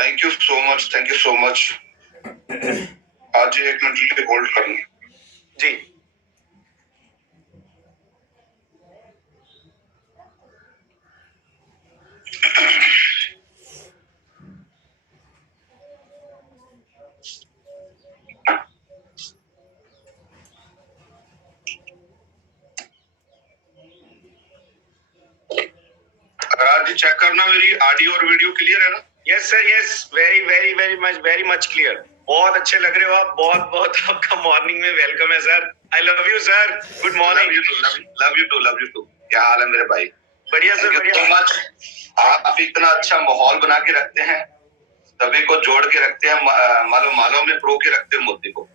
Thank you so much, thank you so much. आज 1 minute के लिए होल्ड करना जी। राज जी चेक करना मेरी ऑडियो और वीडियो क्लियर है ना? Yes sir, yes, very very very much clear. बहुत अच्छे लग रहे हो आप। बहुत बहुत आपका मॉर्निंग में वेलकम है sir. I love you sir. Good morning. Love you too. क्या हाल है मेरे भाई? बढ़िया सर, बढ़िया। So much. आप इतना अच्छा माहौल बना के रखते हैं, सभी को जोड़ के रखते हैं, मालो में प्रो के रखते हैं मोदी को।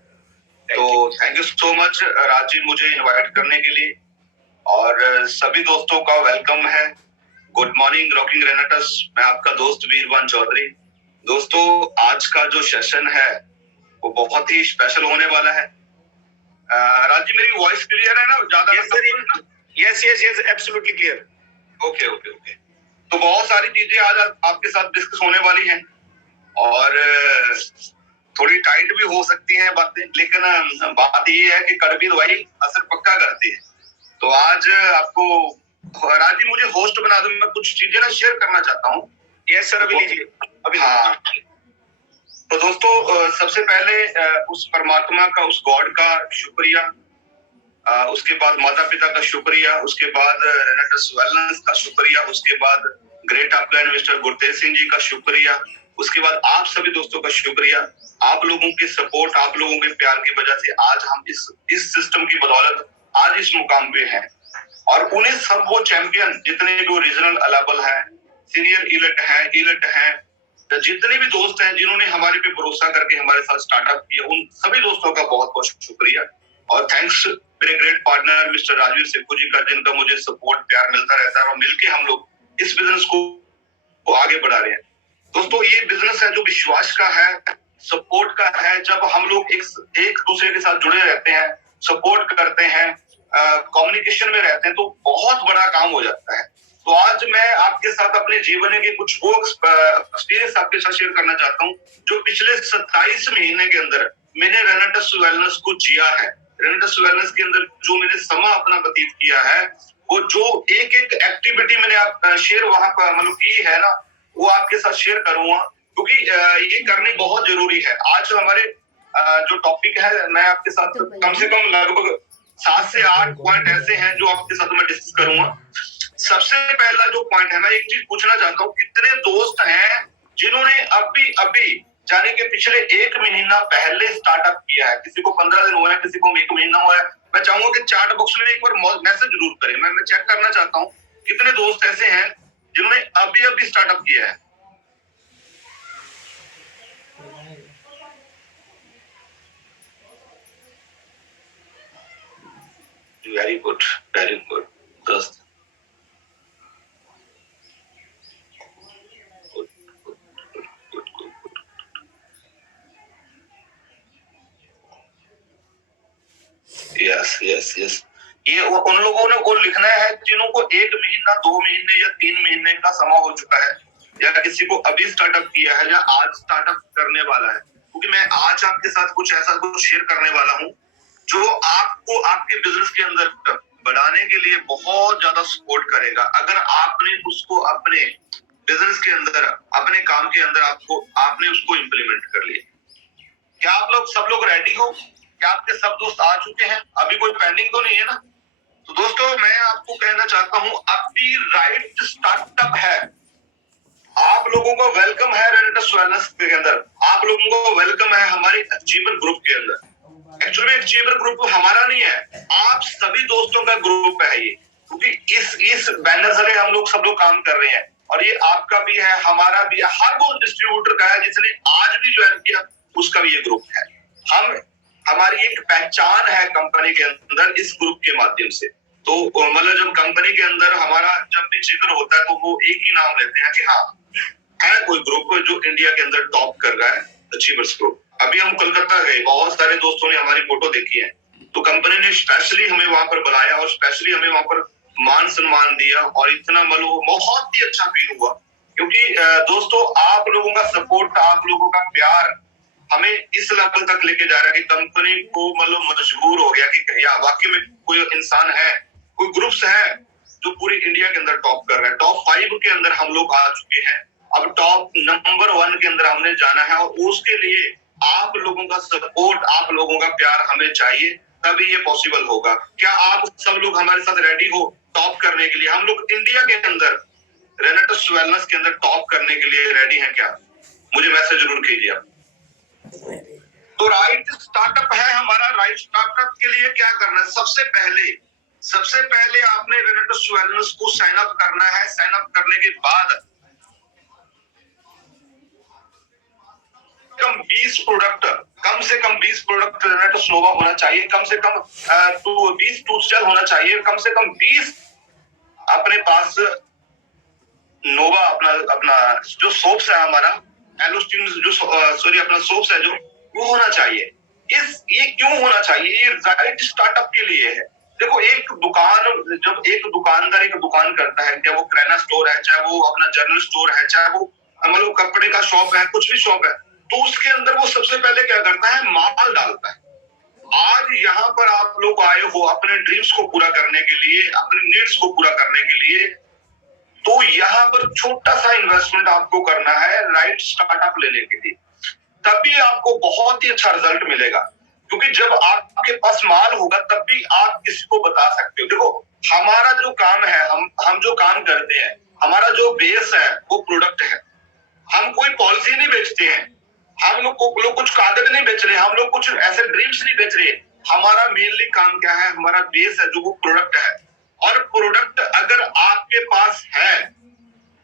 तो thank you so much Raj ji मुझे इनवाइट करने के लिए, और सभी दोस्तों का वेलकम है। Good morning rocking रेनेटस। मैं आपका दोस्त वीरवान चौधरी। दोस्तों आज का जो सेशन है वो बहुत ही स्पेशल होने वाला है। राज जी मेरी वॉइस क्लियर है ना? ज्यादा? Yes yes yes, absolutely clear. Okay okay okay. तो बहुत सारी चीजें आज आपके साथ डिस्कस होने वाली हैं, और थोड़ी टाइट भी हो सकती हैं बातें, लेकिन बात ये है कि कड़वी दवाई असर पक्का करती है। तो आज आपको राज जी मुझे होस्ट बना दो, मैं कुछ चीजें ना शेयर करना चाहता हूँ। यस सर, अभी लीजिए अभी। हाँ, तो दोस्तों सबसे पहले उस परमात्मा का, उस गॉड का शुक्रिया, उसके बाद माता पिता का शुक्रिया, उसके बाद रेनेटस वेलनेस का शुक्रिया, उसके बाद great upline mister Gurtej Singh ji का शुक्रिया, उसके बाद आप सभी दोस्तों का शुक्रिया। आप लोगों के सपोर्ट, आप लोगों के प्यार की वजह से आज हम इस सिस्टम की बदौलत आज इस मुकाम पे हैं। और उन्हें सब वो चैंपियन जितने भी रीजनल लेवल है, सीनियर इलेक्ट है, तो जितने भी दोस्त हैं जिन्होंने हमारे पे भरोसा करके हमारे साथ स्टार्टअप किया, उन सभी दोस्तों का बहुत बहुत शुक्रिया। और थैंक्स मेरे ग्रेट पार्टनर मिस्टर राजवीर सेखू जी का, जिनका मुझे सपोर्ट प्यार मिलता रहता है, और मिलके हम लोग इस बिजनेस को आगे बढ़ा रहे हैं। दोस्तों ये बिजनेस है जो विश्वास का है, सपोर्ट का है। जब हम लोग एक दूसरे के साथ जुड़े रहते हैं, सपोर्ट करते हैं, कम्युनिकेशन में रहते हैं, तो बहुत बड़ा काम हो जाता है। तो आज मैं आपके साथ अपने जीवन के कुछ वो एक्सपीरियंस आपके साथ शेयर करना चाहता हूँ, जो पिछले 27 महीने के अंदर मैंने रेनेटस वेलनेस को जिया है। रेनेटस वेलनेस के अंदर जो मैंने समय अपना व्यतीत किया है, वो जो एक एक एक्टिविटी मैंने आप शेयर वहां पर मतलब की है ना, वो आपके साथ शेयर करूंगा, क्योंकि ये करनी बहुत जरूरी है। आज हमारे जो टॉपिक है, मैं आपके साथ कम से कम लगभग 7 से 8 पॉइंट ऐसे हैं जो आपके साथ मैं डिस्कस करूंगा। सबसे पहला जो पॉइंट है, मैं एक चीज पूछना चाहता हूँ, कितने दोस्त हैं जिन्होंने अभी जाने के पिछले 1 महीना पहले स्टार्टअप किया है? किसी को 15 दिन हुआ है, किसी को 1 महीना हुआ है। मैं चाहूंगा कि चैट बॉक्स में एक बार मैसेज जरूर करें। मैं चेक करना चाहता हूँ कितने दोस्त ऐसे हैं जिन्होंने अभी स्टार्टअप किया है। वेरी गुड, वेरी गुड दोस्त। यस यस यस, ये उन लोगों ने को लिखना है जिन्हों को 1 महीना, 2 महीने या 3 महीने का समय हो चुका है, या किसी को अभी स्टार्टअप किया है, या आज स्टार्टअप करने वाला है। क्योंकि मैं आज आपके साथ कुछ ऐसा कुछ शेयर करने वाला हूँ जो आपको आपके बिजनेस के अंदर बढ़ाने के लिए बहुत ज्यादा सपोर्ट करेगा। अगर आपने उसको अपने बिजनेस के अंदर, अपने काम के अंदर आपने उसको इम्प्लीमेंट कर लिया। क्या आप लोग सब लोग रेडी हो? क्या आपके सब दोस्त आ चुके हैं? अभी कोई पेंडिंग तो नहीं है ना? तो दोस्तों मैं आपको कहना चाहता हूँ, अभी राइट स्टार्टअप है। आप लोगों को वेलकम है रेनेटस वेलनेस के अंदर, आप लोगों को वेलकम है हमारे अचीवर ग्रुप के अंदर। एक्चुअली अचीवर ग्रुप हमारा नहीं है, आप सभी दोस्तों का ग्रुप है ये, क्योंकि इस बैनर से हम लोग सब लोग काम कर रहे हैं, और ये आपका भी है, हमारा भी है, हर वो डिस्ट्रीब्यूटर का है जिसने आज भी ज्वाइन किया, उसका भी ये ग्रुप है। हमारी एक पहचान है कंपनी के अंदर इस ग्रुप के माध्यम से। तो मतलब जब कंपनी के अंदर हमारा जब भी जिक्र होता है, तो वो एक ही नाम लेते हैं कि हाँ है कोई ग्रुप जो इंडिया के अंदर टॉप कर रहा है, अचीवर्स ग्रुप। अभी हम कोलकाता गए, बहुत सारे दोस्तों ने हमारी फोटो देखी है, तो कंपनी ने स्पेशली हमें वहां पर बुलाया, और स्पेशली हमें वहां पर मान सम्मान दिया, और इतना मतलब बहुत ही अच्छा फील हुआ। क्योंकि दोस्तों आप लोगों का सपोर्ट, आप लोगों का प्यार हमें इस लेवल तक लेके जा रहा है कि कंपनी को मतलब मजबूर हो गया कि या वाकई में कोई इंसान है, कोई ग्रुप्स है जो पूरी इंडिया के अंदर टॉप कर रहा है। टॉप 5 के अंदर हम लोग आ चुके हैं, अब टॉप नंबर 1 के अंदर हमने जाना है और उसके लिए आप लोगों का सपोर्ट, आप लोगों का प्यार हमें चाहिए, तभी ये पॉसिबल होगा। क्या आप सब लोग हमारे साथ रेडी हो टॉप करने के लिए? हम लोग इंडिया के अंदर रेनेटस वेलनेस के अंदर टॉप करने के लिए रेडी हैं क्या? मुझे मैसेज जरूर कीजिए आप। तो राइट स्टार्टअप है हमारा। राइट स्टार्टअप के लिए क्या करना है? सबसे पहले आपने रेनेटस वेलनेस को साइन अप करना है। साइन अप करने के बाद कम से कम 20 प्रोडक्ट रेनेटस नोवा होना चाहिए, कम से कम 20 टूथस्टेल होना चाहिए, कम से कम 20 अपने पास नोवा अपना जो सोप्स है हमारा एलोस्टिन जो सॉरी अपना सोप्स है जो वो होना चाहिए। ये क्यों होना चाहिए? ये राइट स्टार्टअप के लिए है। देखो जब एक दुकानदार एक दुकान करता है, चाहे वो किराना स्टोर है, चाहे वो अपना जनरल स्टोर है, चाहे वो मतलब कपड़े का शॉप है, कुछ भी शॉप है, तो उसके अंदर वो सबसे पहले क्या करता है? माल डालता है। आज यहाँ पर आप लोग आए हो अपने ड्रीम्स को पूरा करने के लिए, अपने नीड्स को पूरा करने के लिए, तो यहाँ पर छोटा सा इन्वेस्टमेंट आपको करना है राइट स्टार्टअप लेने के लिए, तभी आपको बहुत ही अच्छा रिजल्ट मिलेगा। क्योंकि जब आपके पास माल होगा तब भी आप किसी को बता सकते हो। देखो हमारा जो काम है, हम जो काम करते हैं, हमारा जो बेस है वो प्रोडक्ट है। हम कोई पॉलिसी नहीं बेचते हैं, हम लोग कुछ कागज नहीं बेच रहे, हम लोग कुछ ऐसे ड्रीम्स नहीं बेच रहे। हमारा मेनली काम क्या है? हमारा बेस है जो वो प्रोडक्ट है। और प्रोडक्ट अगर आपके पास है,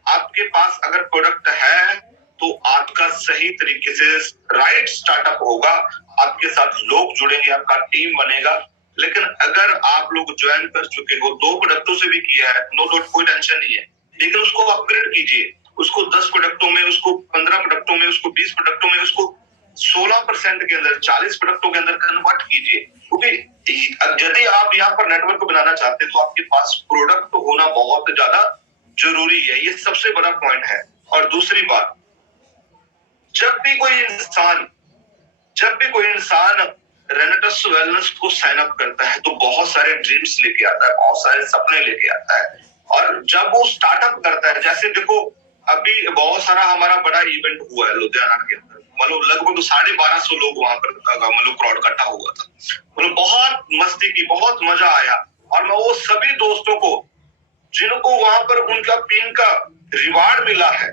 आपके पास अगर प्रोडक्ट है तो आपका सही तरीके से राइट स्टार्टअप होगा, आपके साथ लोग जुड़ेंगे, आपका टीम बनेगा। लेकिन अगर आप लोग ज्वाइन कर चुके हो, 2 प्रोडक्टों से भी किया है, नो डाउट, कोई टेंशन नहीं है, लेकिन उसको अपग्रेड कीजिए, उसको 10 प्रोडक्टों में, उसको 15 प्रोडक्टों में, उसको 20 प्रोडक्टों में, उसको 16% के अंदर, 40 प्रोडक्टों के अंदर कन्वर्ट कीजिए। क्योंकि यदि आप यहाँ पर नेटवर्क बनाना चाहते हैं तो आपके पास प्रोडक्ट होना बहुत ज्यादा जरूरी है। ये सबसे बड़ा पॉइंट है। और दूसरी बात, जब भी कोई इंसान रेनेटस वेलनेस को साइन अप करता है तो बहुत सारे ड्रीम्स लेके आता है, बहुत सारे सपने लेके आता है। और जब वो स्टार्टअप करता है, जैसे देखो अभी बहुत सारा हमारा बड़ा इवेंट हुआ है लुधियाना के अंदर, मतलब लगभग 1250 लोग वहां पर मतलब क्राउड इकट्ठा हुआ था, मतलब बहुत मस्ती की, बहुत मजा आया। और मैं वो सभी दोस्तों को जिनको वहां पर उनका पिन का रिवार्ड मिला है,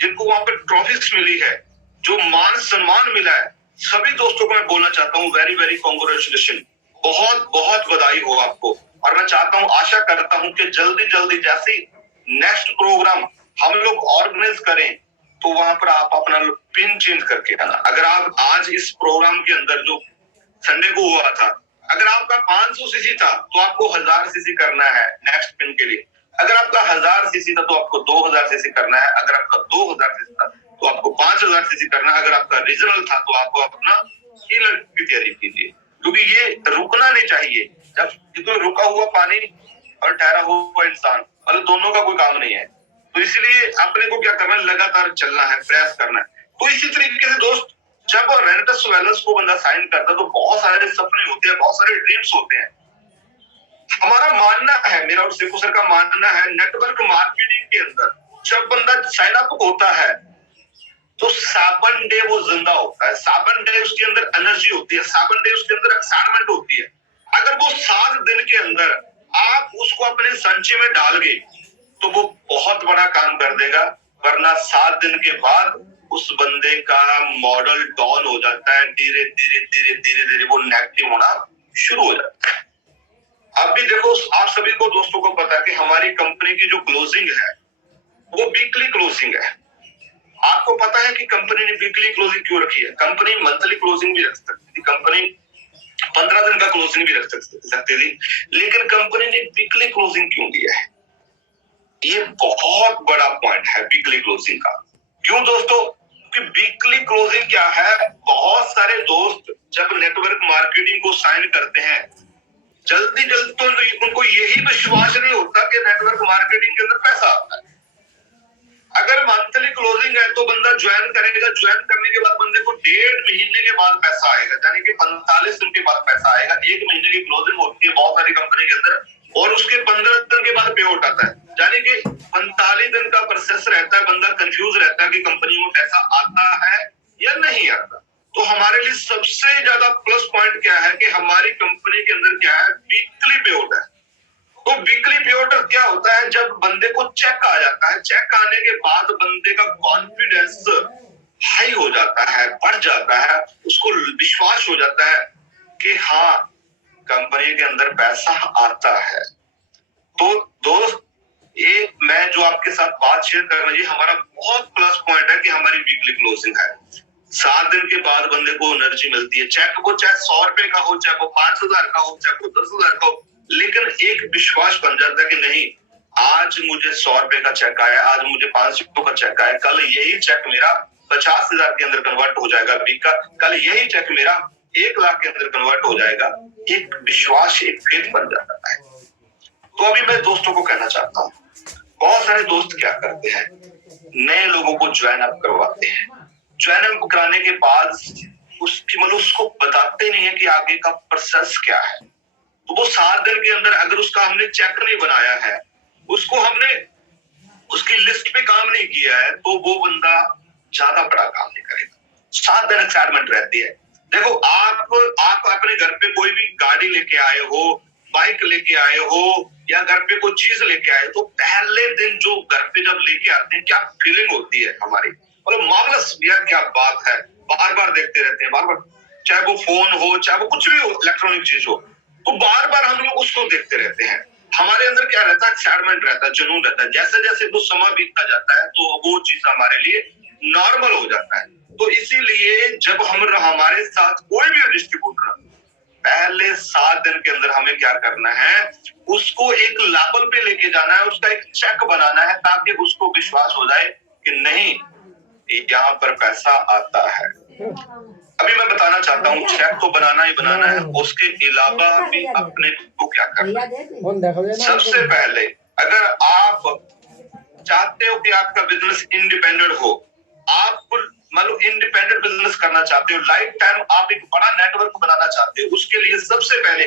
जिनको वहां पर ट्रॉफीज मिली है, जो मान सम्मान मिला है, सभी दोस्तों को मैं बोलना चाहता हूँ वेरी वेरी कॉन्ग्रेचुलेशन, बहुत बहुत बधाई हो आपको। और मैं चाहता हूँ, आशा करता हूँ कि जल्दी जल्दी जैसे नेक्स्ट प्रोग्राम हम लोग ऑर्गेनाइज करें तो वहां पर आप अपना पिन चेंज करके आना। अगर आप आज इस प्रोग्राम के अंदर जो संडे को हुआ था, अगर आपका 500 सीसी था तो आपको 1000 सीसी करना है नेक्स्ट पिन के लिए। अगर आपका 1000 सीसी था तो आपको 2000 सीसी करना है। अगर आपका 2000 सीसी था तो आपको 5000 सीसी करना है। अगर आपका रीजनल था तो आपको अपना हीलर की तैयारी कीजिए, क्योंकि ये रुकना नहीं चाहिए। जब तो रुका हुआ पानी और ठहरा हुआ इंसान, मतलब दोनों का कोई काम नहीं है। तो इसलिए अपने को क्या करना है? लगातार चलना है, प्रयास करना है। तो इसी तरीके से दोस्त, जब रेनेटस वेलनेस को बंदा साइन करता है तो बहुत सारे सपने होते हैं, बहुत सारे ड्रीम्स होते हैं। हमारा मानना है, मेरा और सिपू सर का मानना है, नेटवर्क मार्केटिंग के अंदर जब बंदा साइन अप होता है तो 7 डे वो जिंदा होता है। 7 डे उसके अंदर एनर्जी होती है, 7 डे उसके अंदर एक्साइटमेंट होती है। अगर वो 7 दिन के अंदर आप उसको अपने संचय में डाल गए तो वो बहुत बड़ा काम कर देगा। वरना 7 दिन के बाद उस बंदे का मॉडल डाउन हो जाता है, धीरे धीरे धीरे धीरे धीरे वो नेगेटिव होना शुरू हो जाता है। अब भी देखो, आप सभी को दोस्तों को पता है कि हमारी कंपनी की जो क्लोजिंग है वो वीकली क्लोजिंग है। आपको पता है कि कंपनी ने वीकली क्लोजिंग क्यों रखी है? कंपनी मंथली क्लोजिंग भी रख सकती थी, कंपनी 15 दिन का क्लोजिंग भी रख सकती थी, लेकिन कंपनी ने वीकली क्लोजिंग क्यों दिया है? ये बहुत बड़ा पॉइंट है वीकली क्लोजिंग का। क्यों दोस्तों? कि वीकली क्लोजिंग क्या है, बहुत सारे दोस्त जब नेटवर्क मार्केटिंग को साइन करते हैं, जल्दी जल्दी तो उनको यही विश्वास नहीं होता कि नेटवर्क मार्केटिंग के अंदर पैसा आता है। अगर मंथली क्लोजिंग है तो बंदा ज्वाइन करेगा, ज्वाइन करने के बाद बंदे को 1.5 महीने के बाद पैसा आएगा, यानी कि 45 दिन के बाद पैसा आएगा। 1 महीने की क्लोजिंग होती है बहुत सारी कंपनी के अंदर, और उसके 15 दिन के बाद पे आउट आता है, यानी कि 45 दिन का प्रोसेस रहता है। बंदा कंफ्यूज रहता है कि कंपनी में पैसा आता है या नहीं आता। तो हमारे लिए सबसे ज्यादा प्लस पॉइंट क्या है कि हमारी कंपनी के अंदर क्या है, वीकली पे आउट है। तो वीकली पे आउट क्या होता है, जब बंदे को चेक आ जाता है, चेक आने के बाद बंदे का कॉन्फिडेंस हाई हो जाता है, बढ़ जाता है, उसको विश्वास हो जाता है कि हाँ कंपनी के अंदर पैसा आता है। तो दोस्त, ये मैं जो आपके साथ बात शेयर कर रहा हूँ, ये हमारा बहुत प्लस पॉइंट है कि हमारी वीकली क्लोजिंग है। 7 दिन के बाद बंदे को एनर्जी मिलती है, चेक वो चाहे 100 रुपए का हो, चाहे वो 5,000 का हो, चाहे वो 10,000 का हो, लेकिन एक विश्वास बन जाता है कि नहीं, आज मुझे 100 रुपए का चेक आया, आज मुझे 500 का चेक आया, कल यही चेक मेरा 50,000 के अंदर कन्वर्ट हो जाएगा वीक का, कल यही चेक मेरा 1 लाख के अंदर कन्वर्ट हो जाएगा। एक विश्वास, एक फेथ बन जाता है। तो अभी मैं दोस्तों को कहना चाहता हूँ, बहुत सारे दोस्त क्या करते हैं, नए लोगों को ज्वाइन अप करवाते हैं, ज्वाइन अप कराने के बाद उसकी मतलब उसको बताते नहीं है कि आगे का प्रोसेस क्या है। तो वो 7 दिन के अंदर अगर उसका हमने चेक नहीं बनाया है, उसको हमने उसकी लिस्ट पे काम नहीं किया है, तो वो बंदा ज्यादा बड़ा काम नहीं करेगा। 7 दिन एक्साइटमेंट रहती है। देखो, आप अपने घर पे कोई भी गाड़ी लेके आए हो, बाइक लेके आए हो, या घर पे कोई चीज लेके आए, तो पहले दिन जो घर पे जब लेके आते हैं, क्या फीलिंग होती है हमारी, मतलब मार्वलस यार, क्या बात है, बार बार देखते रहते हैं, बार बार, चाहे वो फोन हो, चाहे वो कुछ भी हो, इलेक्ट्रॉनिक चीज हो, तो बार बार हम लोग उसको देखते रहते हैं। हमारे अंदर क्या रहता है, एक्साइटमेंट रहता है, जुनून रहता है। जैसे जैसे वो समय बीतता जाता है, तो वो चीज हमारे लिए नॉर्मल हो जाता है। तो इसीलिए जब हमारे साथ कोई भी डिस्ट्रीब्यूटर, पहले 7 दिन के अंदर हमें क्या करना है, उसको एक लेवल पे लेके जाना है, उसका एक चेक बनाना है, ताकि उसको विश्वास हो जाए कि नहीं, यहाँ पर पैसा आता है। अभी मैं बताना चाहता हूँ, चेक तो बनाना ही बनाना है, उसके अलावा भी अपने को क्या करना है। सबसे पहले, अगर आप चाहते हो कि आपका बिजनेस इंडिपेंडेंट हो, आप मतलब इंडिपेंडेंट बिजनेस करना चाहते हो, लाइफ टाइम आप एक बड़ा नेटवर्क बनाना चाहते हो, उसके लिए सबसे पहले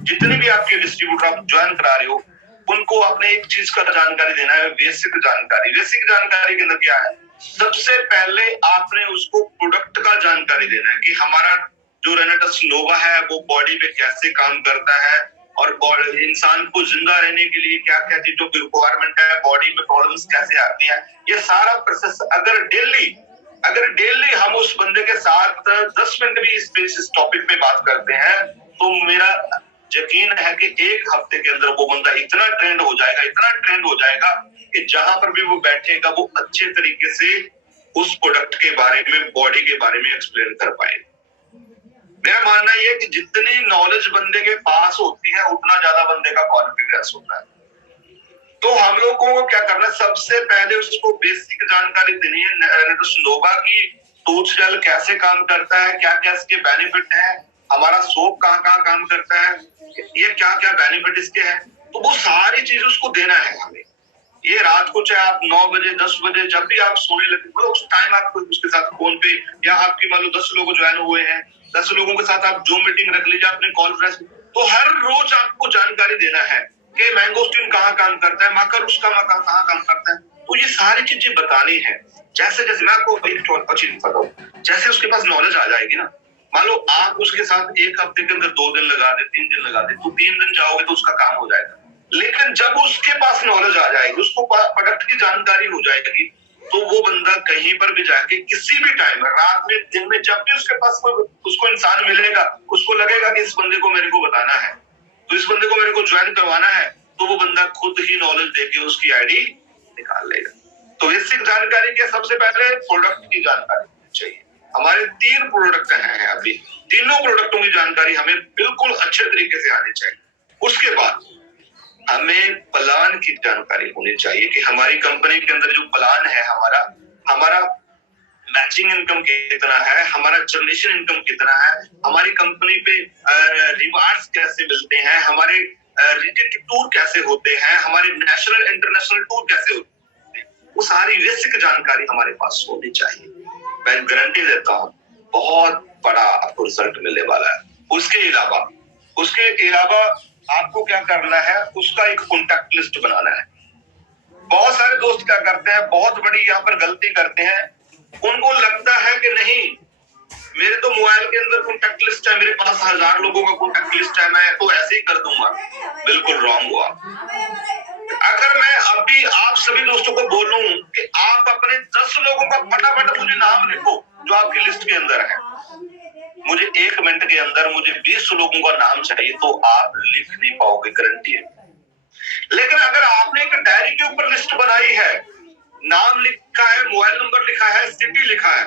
जितने भी आपके डिस्ट्रीब्यूटर आप ज्वाइन करा रहे हो, उनको आपने एक चीज का जानकारी देना है, बेसिक जानकारी। बेसिक जानकारी के अंदर क्या है, सबसे पहले आपने उसको प्रोडक्ट का जानकारी देना है कि हमारा जो रेनेटस नोवा है वो बॉडी पे कैसे काम करता है, और इंसान को जिंदा रहने के लिए क्या क्या चीजों की रिक्वायरमेंट है, बॉडी में प्रॉब्लम्स कैसे आती हैं, ये सारा प्रोसेस अगर डेली हम उस बंदे के साथ 10 मिनट भी इस टॉपिक पे बात करते हैं, तो मेरा यकीन है कि 1 हफ्ते के अंदर वो बंदा इतना ट्रेंड हो जाएगा, इतना ट्रेंड हो जाएगा कि जहां पर भी वो बैठेगा, वो अच्छे तरीके से उस प्रोडक्ट के बारे में, बॉडी के बारे में एक्सप्लेन कर पाएगा। मेरा मानना यह है कि जितनी नॉलेज बंदे के पास होती है, उतना ज्यादा बंदे का कॉन्फिडेंस होता है। तो हम लोगों को क्या करना है, सबसे पहले उसको बेसिक जानकारी देनी है, नोवा की टूथ जेल कैसे काम करता है, क्या क्या इसके बेनिफिट है, हमारा सोप कहाँ कहाँ काम करता है, ये क्या क्या बेनिफिट इसके हैं, तो वो सारी चीज उसको देना है हमें। ये रात को चाहे आप 9 बजे 10 बजे जब भी आप सोने लगे, मतलब उस टाइम आप उसके साथ फोन पे, या आपकी मान लो 10 लोग ज्वाइन हुए हैं, 10 लोगों के साथ आप जूम मीटिंग रख लीजिए अपने कॉन्फ्रेंस, तो हर रोज आपको जानकारी देना है कि मैंगोस्टीन कहाँ काम करता है, माकर उसका कहाँ काम करता है, तो ये सारी चीजें बतानी है। जैसे जैसे मैं आपको एक चीज बताऊं, जैसे उसके पास नॉलेज आ जाएगी ना, मान लो आप उसके साथ 1 हफ्ते के अंदर 2 दिन लगा दे, 3 दिन लगा दे, तो 3 दिन जाओगे तो उसका काम हो जाएगा। लेकिन जब उसके पास नॉलेज आ जाएगी, उसको प्रोडक्ट की जानकारी हो जाएगी, तो वो बंदा कहीं पर भी जाके किसी भी टाइम, रात में, दिन में, जब भी उसके पास उसको इंसान मिलेगा, उसको लगेगा कि इस बंदे को मेरे को बताना है, तो इस बंदे को मेरे को ज्वाइन करवाना है, तो वो बंदा खुद ही नॉलेज देके उसकी आईडी निकाल लेगा। तो बेसिक जानकारी के सबसे पहले प्रोडक्ट की जानकारी चाहिए। हमारे 3 प्रोडक्ट हैं अभी, तीनों प्रोडक्टों की जानकारी हमें बिल्कुल अच्छे तरीके से आनी चाहिए। उसके बाद हमें प्लान की जानकारी होनी चाहिए कि हमारी कंपनी के अंदर जो प्लान है, हमारा मैचिंग इनकम कितना है, हमारा जनरेशन इनकम कितना है, हमारी कंपनी पे रिवार्ड्स कैसे मिलते हैं, हमारे रिट्रीट टूर कैसे होते हैं, हमारे नेशनल इंटरनेशनल टूर कैसे होते हैं, वो सारी बेसिक जानकारी हमारे पास होनी चाहिए। मैं गारंटी देता हूँ बहुत बड़ा आपको रिजल्ट मिलने वाला है। उसके अलावा आपको क्या करना है, उसका एक कॉन्टैक्ट लिस्ट बनाना है। बहुत सारे दोस्त क्या करते हैं, बहुत बड़ी यहाँ पर गलती करते हैं। उनको लगता है कि नहीं, मेरे तो मोबाइल के अंदर कॉन्टैक्ट लिस्ट है, मेरे पास 1000 लोगों का कॉन्टैक्ट लिस्ट है, मैं तो ऐसे ही कर दूंगा। बिल्कुल रॉन्ग हुआ। अगर मैं अभी आप सभी दोस्तों को बोलूं कि आप अपने 10 लोगों का फटाफट मुझे नाम लिखो जो आपकी लिस्ट के अंदर है, मुझे 1 मिनट के अंदर मुझे 20 लोगों का नाम चाहिए, तो आप लिख नहीं पाओगे, गारंटी है। लेकिन अगर आपने एक डायरी के ऊपर लिस्ट बनाई है, नाम लिखा है, मोबाइल नंबर लिखा है, सिटी लिखा है,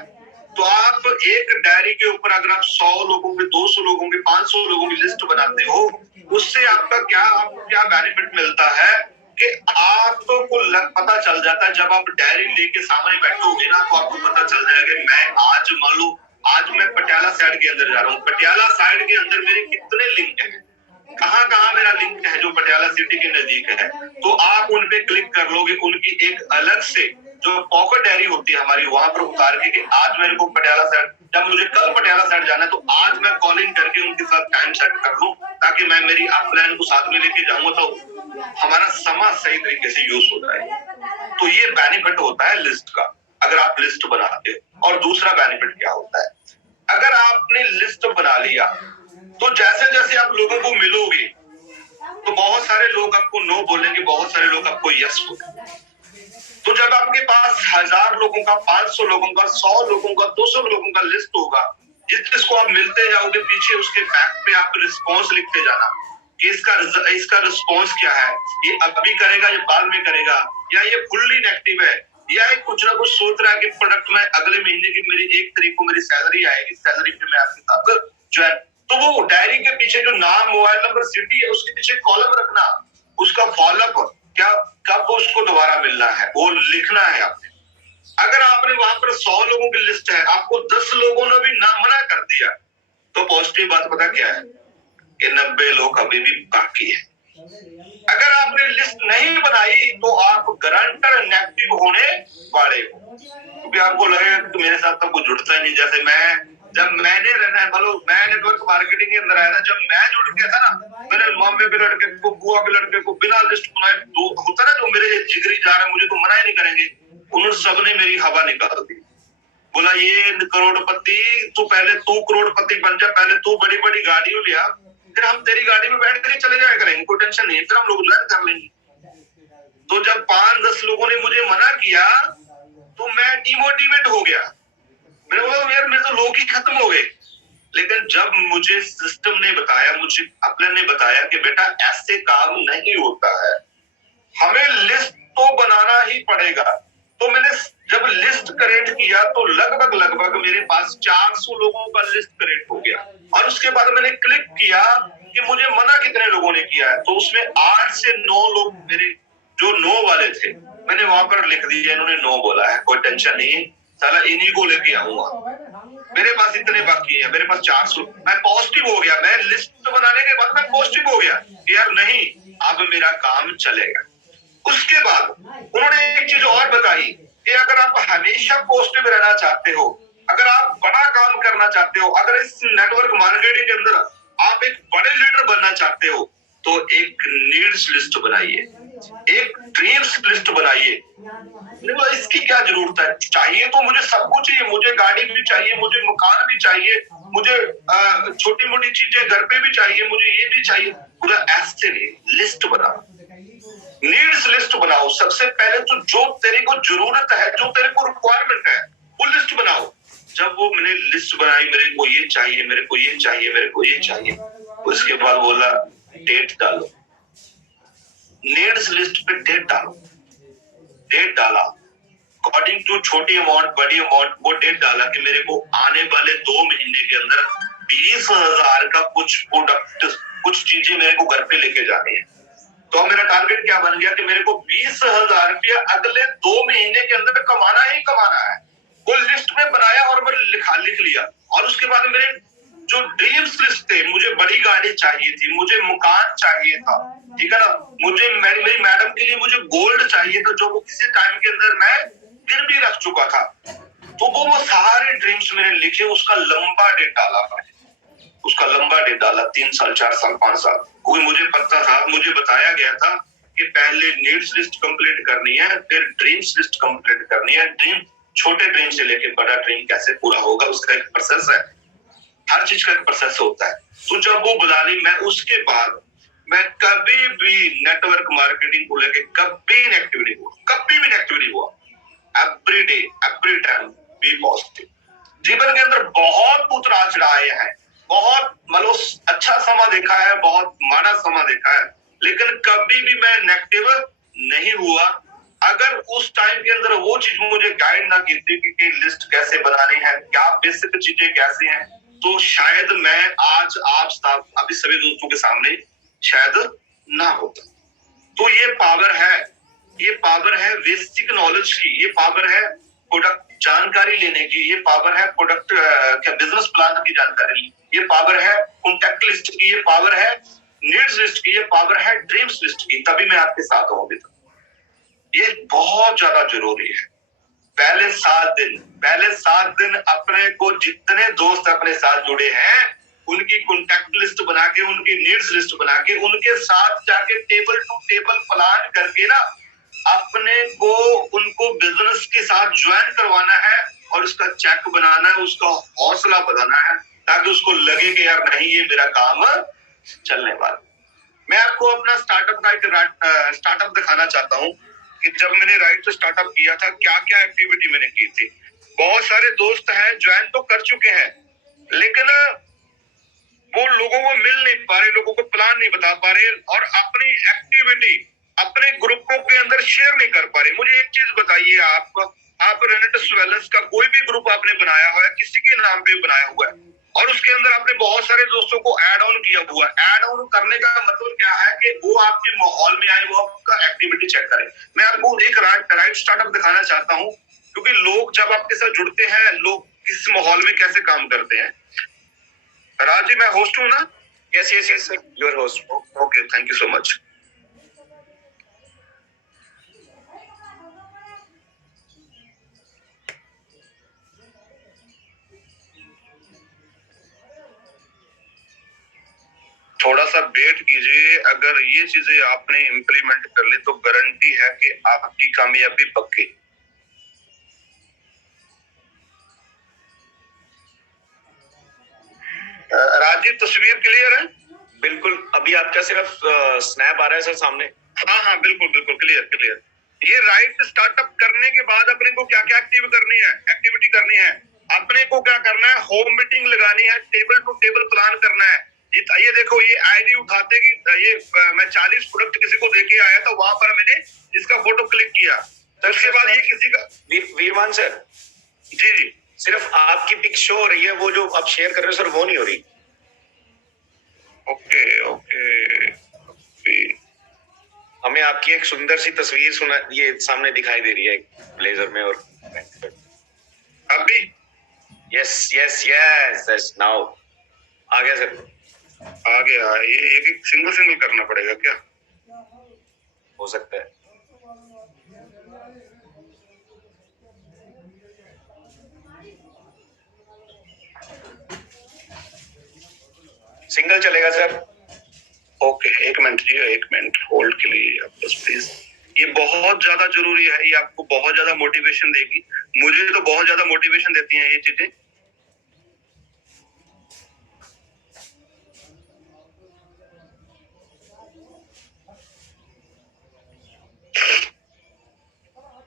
तो आप एक डायरी के ऊपर अगर आप 100 लोगों की, 200 लोगों की, 500 लोगों की लिस्ट बनाते हो, उससे आपको क्या बेनिफिट मिलता है कि आपको पता चल जाता है। जब आप डायरी लेके सामने बैठोगे ना, तो आपको पता चल जाएगा कि मैं आज मान लो आज मैं पटियाला साइड के अंदर जा रहा हूँ, पटियाला साइड के अंदर मेरे कितने लिंक हैं, कहाँ मेरा लिंक है जो पटियाला सिटी के नजदीक है, तो आप उन पे क्लिक कर लोगे। उनकी एक अलग से जो पॉकेट डायरी होती है हमारी, वहां पर उतार के आज मेरे को पटियाला साइड, जब मुझे कल पटियाला साइड जाना है, तो आज मैं कॉलिंग करके उनके साथ टाइम सेट कर लूं, ताकि मैं मेरी अपलाइन को साथ में लेके जाऊंगा, तो हमारा समय सही तरीके से यूज होता है। तो ये बेनिफिट होता है लिस्ट का, अगर आप लिस्ट बनाते हो। और दूसरा बेनिफिट क्या होता है, अगर आपने लिस्ट बना लिया, तो जैसे जैसे आप लोगों को मिलोगे, तो बहुत सारे लोग आपको नो बोलेंगे, बहुत सारे लोग आपको यस बोलेंगे। तो जब आपके पास 1000 लोगों का, 500 लोगों का, 100 लोगों का, 200 लोगों का लिस्ट होगा, जिसको आप मिलते जाओगे, पीछे उसके बैक पे आप रिस्पॉन्स लिखते जाना कि इसका रिस्पॉन्स क्या है, ये अभी करेगा, ये बाद में करेगा, या ये फुल्ली नेगेटिव है, या ये कुछ ना कुछ सोच रहा है कि प्रोडक्ट में अगले महीने की मेरी 1 तारीख को मेरी सैलरी आएगी, सैलरी पे मैं आपके साथ ज्वाइन। तो वो डायरी के पीछे जो नाम, मोबाइल नंबर, सिटी है, उसके पीछे कॉलम रखना, उसका फॉलोअप क्या, कब उसको दोबारा मिलना है, वो लिखना है आपने। अगर आपने वहां पर 100 लोगों की लिस्ट है, आपको 10 लोगों ने भी ना मना कर दिया, तो पॉजिटिव बात पता क्या है कि 90 लोग अभी भी बाकी है। अगर आपने लिस्ट नहीं बनाई, तो आप गारंटर नेगेटिव होने वाले हो, क्योंकि आपको लगेगा कि मेरे साथ तो कुछ जुड़ता ही नहीं। जैसे जब मैंने रहना है, मतलब मैं नेटवर्क मार्केटिंग के अंदर आया ना, जब मैं जुड़ गया था ना, मैंने मामे के लड़के को, बुआ के लड़के को बिना लिस्ट बनाए, तो होता ना जो मेरे जिगरी जा रहे हैं, मुझे तो मना ही नहीं करेंगे, उन्होंने सबने मेरी हवा निकाल दी। बोला ये करोड़पति, तू करोड़पति बन जा, पहले तू बड़ी बड़ी गाड़ियों लिया, फिर हम तेरी गाड़ी में बैठ के चले जाया करेंगे, कोई टेंशन नहीं है, फिर हम लोग ज्वाइन कर लेंगे। तो जब 5-10 लोगों ने मुझे मना किया, तो मैं डिमोटिवेट हो गया। मैंने बोला यार मेरे तो लोग ही खत्म हो गए। लेकिन जब मुझे सिस्टम ने बताया, मुझे अपने ने बताया कि बेटा ऐसे काम नहीं होता है, हमें लिस्ट तो बनाना ही पड़ेगा। तो मैंने जब लिस्ट क्रिएट किया, तो लगभग मेरे पास 400 लोगों का लिस्ट क्रिएट हो गया। और उसके बाद मैंने क्लिक किया कि मुझे मना कितने लोगों ने किया है, तो उसमें 8 से 9 लोग मेरे जो नो वाले थे, मैंने वहां पर लिख दिया, इन्होंने नो बोला है, कोई टेंशन नहीं, साला इन्हीं को लेके आऊंगा। मेरे पास इतने बाकी है, मेरे पास 400। मैं पॉजिटिव हो गया, मैं लिस्ट बनाने के बाद मैं पॉजिटिव हो गया कि यार नहीं, अब मेरा काम चलेगा। उसके बाद उन्होंने एक चीज और बताई कि अगर आप हमेशा पॉजिटिव रहना चाहते हो, अगर आप बड़ा काम करना चाहते हो, अगर इस नेटवर्क मार्केटिंग के अंदर आप एक बड़े लीडर बनना चाहते हो, तो एक नीड्स लिस्ट बनाइए, एक ड्रीम्स लिस्ट बनाइए। इसकी क्या जरूरत है, चाहिए तो मुझे सब कुछ चाहिए, मुझे गाड़ी भी चाहिए, मुझे मकान भी चाहिए, मुझे छोटी मोटी चीजें घर पे भी चाहिए, मुझे ये भी चाहिए। पूरा ऐसे नहीं, लिस्ट बना, नीड्स लिस्ट बनाओ। सबसे पहले तो जो तेरे को जरूरत है, जो तेरे को रिक्वायरमेंट है, वो लिस्ट बनाओ। जब वो मैंने लिस्ट बनाई, मेरे को ये चाहिए, मेरे को ये चाहिए, मेरे को ये चाहिए, उसके बाद बोला डेट डालो, नीड्स लिस्ट पे डेट डालो। डेट डाला अकॉर्डिंग टू छोटी अमाउंट, बड़ी अमाउंट, वो डेट डाला कि मेरे को आने वाले 2 महीने के अंदर 20,000 का कुछ प्रोडक्ट, कुछ चीजें मेरे को घर पे लेके जानी है। तो मेरा टारगेट क्या बन गया कि मेरे को 20,000 रुपया अगले 2 महीने के अंदर कमाना ही कमाना है। वो लिस्ट में बनाया और मैं लिख लिया। और उसके बाद मेरे जो ड्रीम्स लिस्ट थे, मुझे बड़ी गाड़ी चाहिए थी, मुझे मकान चाहिए था, ठीक है ना, मुझे मेरी मैडम के लिए मुझे गोल्ड चाहिए था, जो वो किसी टाइम के अंदर मैं गिरवी रख चुका था। तो वो सारे ड्रीम्स मैंने लिखे, उसका लंबा डेट डाला मैंने, उसका लंबा डेट डाला 3 साल 4 साल 5 साल, क्योंकि मुझे पता था, मुझे बताया गया था कि पहले नीड्स लिस्ट कंप्लीट करनी है, फिर ड्रीम्स लिस्ट कंप्लीट करनी है। ड्रीम, छोटे ड्रीम से लेके बड़ा ड्रीम कैसे पूरा होगा, उसका एक प्रोसेस है, हर चीज का एक प्रोसेस होता है। तो जब वो बुला ली, मैं उसके बाद मैं कभी भी नेटवर्क मार्केटिंग को लेके कभी इनएक्टिव नहीं हुआ, कभी भी इनएक्टिव नहीं हुआ। Every day every time be positive. जीवन के अंदर बहुत उतार चढ़ाए हैं, बहुत मतलब अच्छा समा देखा है, बहुत माड़ा समा देखा है, लेकिन कभी भी मैं नेगेटिव नहीं हुआ। अगर उस टाइम के अंदर वो चीज मुझे गाइड ना की थी कि लिस्ट कैसे बनानी है, क्या बेसिक चीजें कैसे हैं, तो शायद मैं आज आप अभी सभी दोस्तों के सामने शायद ना होता। तो ये पावर है, ये पावर है बेसिक नॉलेज की, ये पावर है प्रोडक्ट जानकारी लेने की, ये पावर है प्रोडक्ट क्या बिजनेस प्लान की जानकारी, ये पावर है कॉन्टैक्ट लिस्ट की, ये पावर है नीड्स लिस्ट की, ये पावर है ड्रीम्स लिस्ट की। तभी मैं आपके साथ हूं अभी तक। ये बहुत ज्यादा जरूरी है। पहले 7 दिन अपने को जितने दोस्त अपने साथ जुड़े हैं, उनकी कॉन्टैक्ट लिस्ट बना के, उनकी नीड्स लिस्ट बना के, उनके साथ जाके टेबल टू टेबल प्लान करके ना अपने को उनको बिजनेस के साथ ज्वाइन करवाना है, और उसका चेक बनाना है, उसका हौसला बनाना है, ताकि उसको लगे कि यार नहीं, ये मेरा काम चलने वाला। मैं आपको अपना स्टार्टअप का एक स्टार्टअप दिखाना चाहता हूँ कि जब मैंने राइट से स्टार्टअप किया था, क्या क्या एक्टिविटी मैंने की थी। बहुत सारे दोस्त हैं, ज्वाइन तो कर चुके हैं, लेकिन वो लोगों को मिल नहीं पा रहे, लोगों को प्लान नहीं बता पा रहे, और अपनी एक्टिविटी अपने ग्रुपों के अंदर शेयर नहीं कर पा रहे। मुझे एक चीज बताइए, आप रेनेटस वेलनेस का कोई भी ग्रुप आपने बनाया हुआ है, किसी के नाम पे बनाया हुआ है, और उसके अंदर आपने बहुत सारे दोस्तों को ऐड ऑन किया हुआ है। ऐड ऑन करने का मतलब क्या है कि वो आपके माहौल में आए, वो आपका एक्टिविटी चेक करें। मैं आपको एक राइट स्टार्टअप दिखाना चाहता हूँ, क्योंकि लोग जब आपके साथ जुड़ते हैं, लोग किस माहौल में कैसे काम करते हैं। राजी, मैं होस्ट हूँ ना? Yes yes yes, you are host. Okay, thank you so much. थोड़ा सा वेट कीजिए, अगर ये चीजें आपने इम्प्लीमेंट कर ली तो गारंटी है कि आपकी कामयाबी पक्की। राजीव, तस्वीर क्लियर है? बिल्कुल, अभी आपका सिर्फ स्नैप आ रहा है सर सामने। हाँ हाँ, बिल्कुल बिल्कुल क्लियर क्लियर। ये राइट स्टार्टअप करने के बाद अपने को क्या क्या एक्टिविटी करनी है। अपने को क्या करना है, होम मीटिंग लगानी है, टेबल टू टेबल प्लान करना है। ये देखो, ये आईडी उठाते कि ये मैं 40 प्रोडक्ट किसी को देके आया था, वहां पर मैंने इसका फोटो क्लिक किया, तो उसके बाद ये किसी का वीरवान सर जी जी, सिर्फ आपकी पिक शो हो रही है, वो जो आप शेयर कर रहे हो सर वो नहीं हो रही। ओके ओके, हमें आपकी एक सुंदर सी तस्वीर सुना ये सामने दिखाई दे रही है ब्लेजर में, और अभी yes yes yes yes, now आ गया सर, आ गया। ये एक सिंगल करना पड़ेगा क्या? हो सकता है। सिंगल चलेगा सर? ओके, एक मिनट होल्ड के लिए आप बस प्लीज। ये बहुत ज्यादा जरूरी है, ये आपको बहुत ज्यादा मोटिवेशन देगी, मुझे तो बहुत ज्यादा मोटिवेशन देती हैं ये चीजें।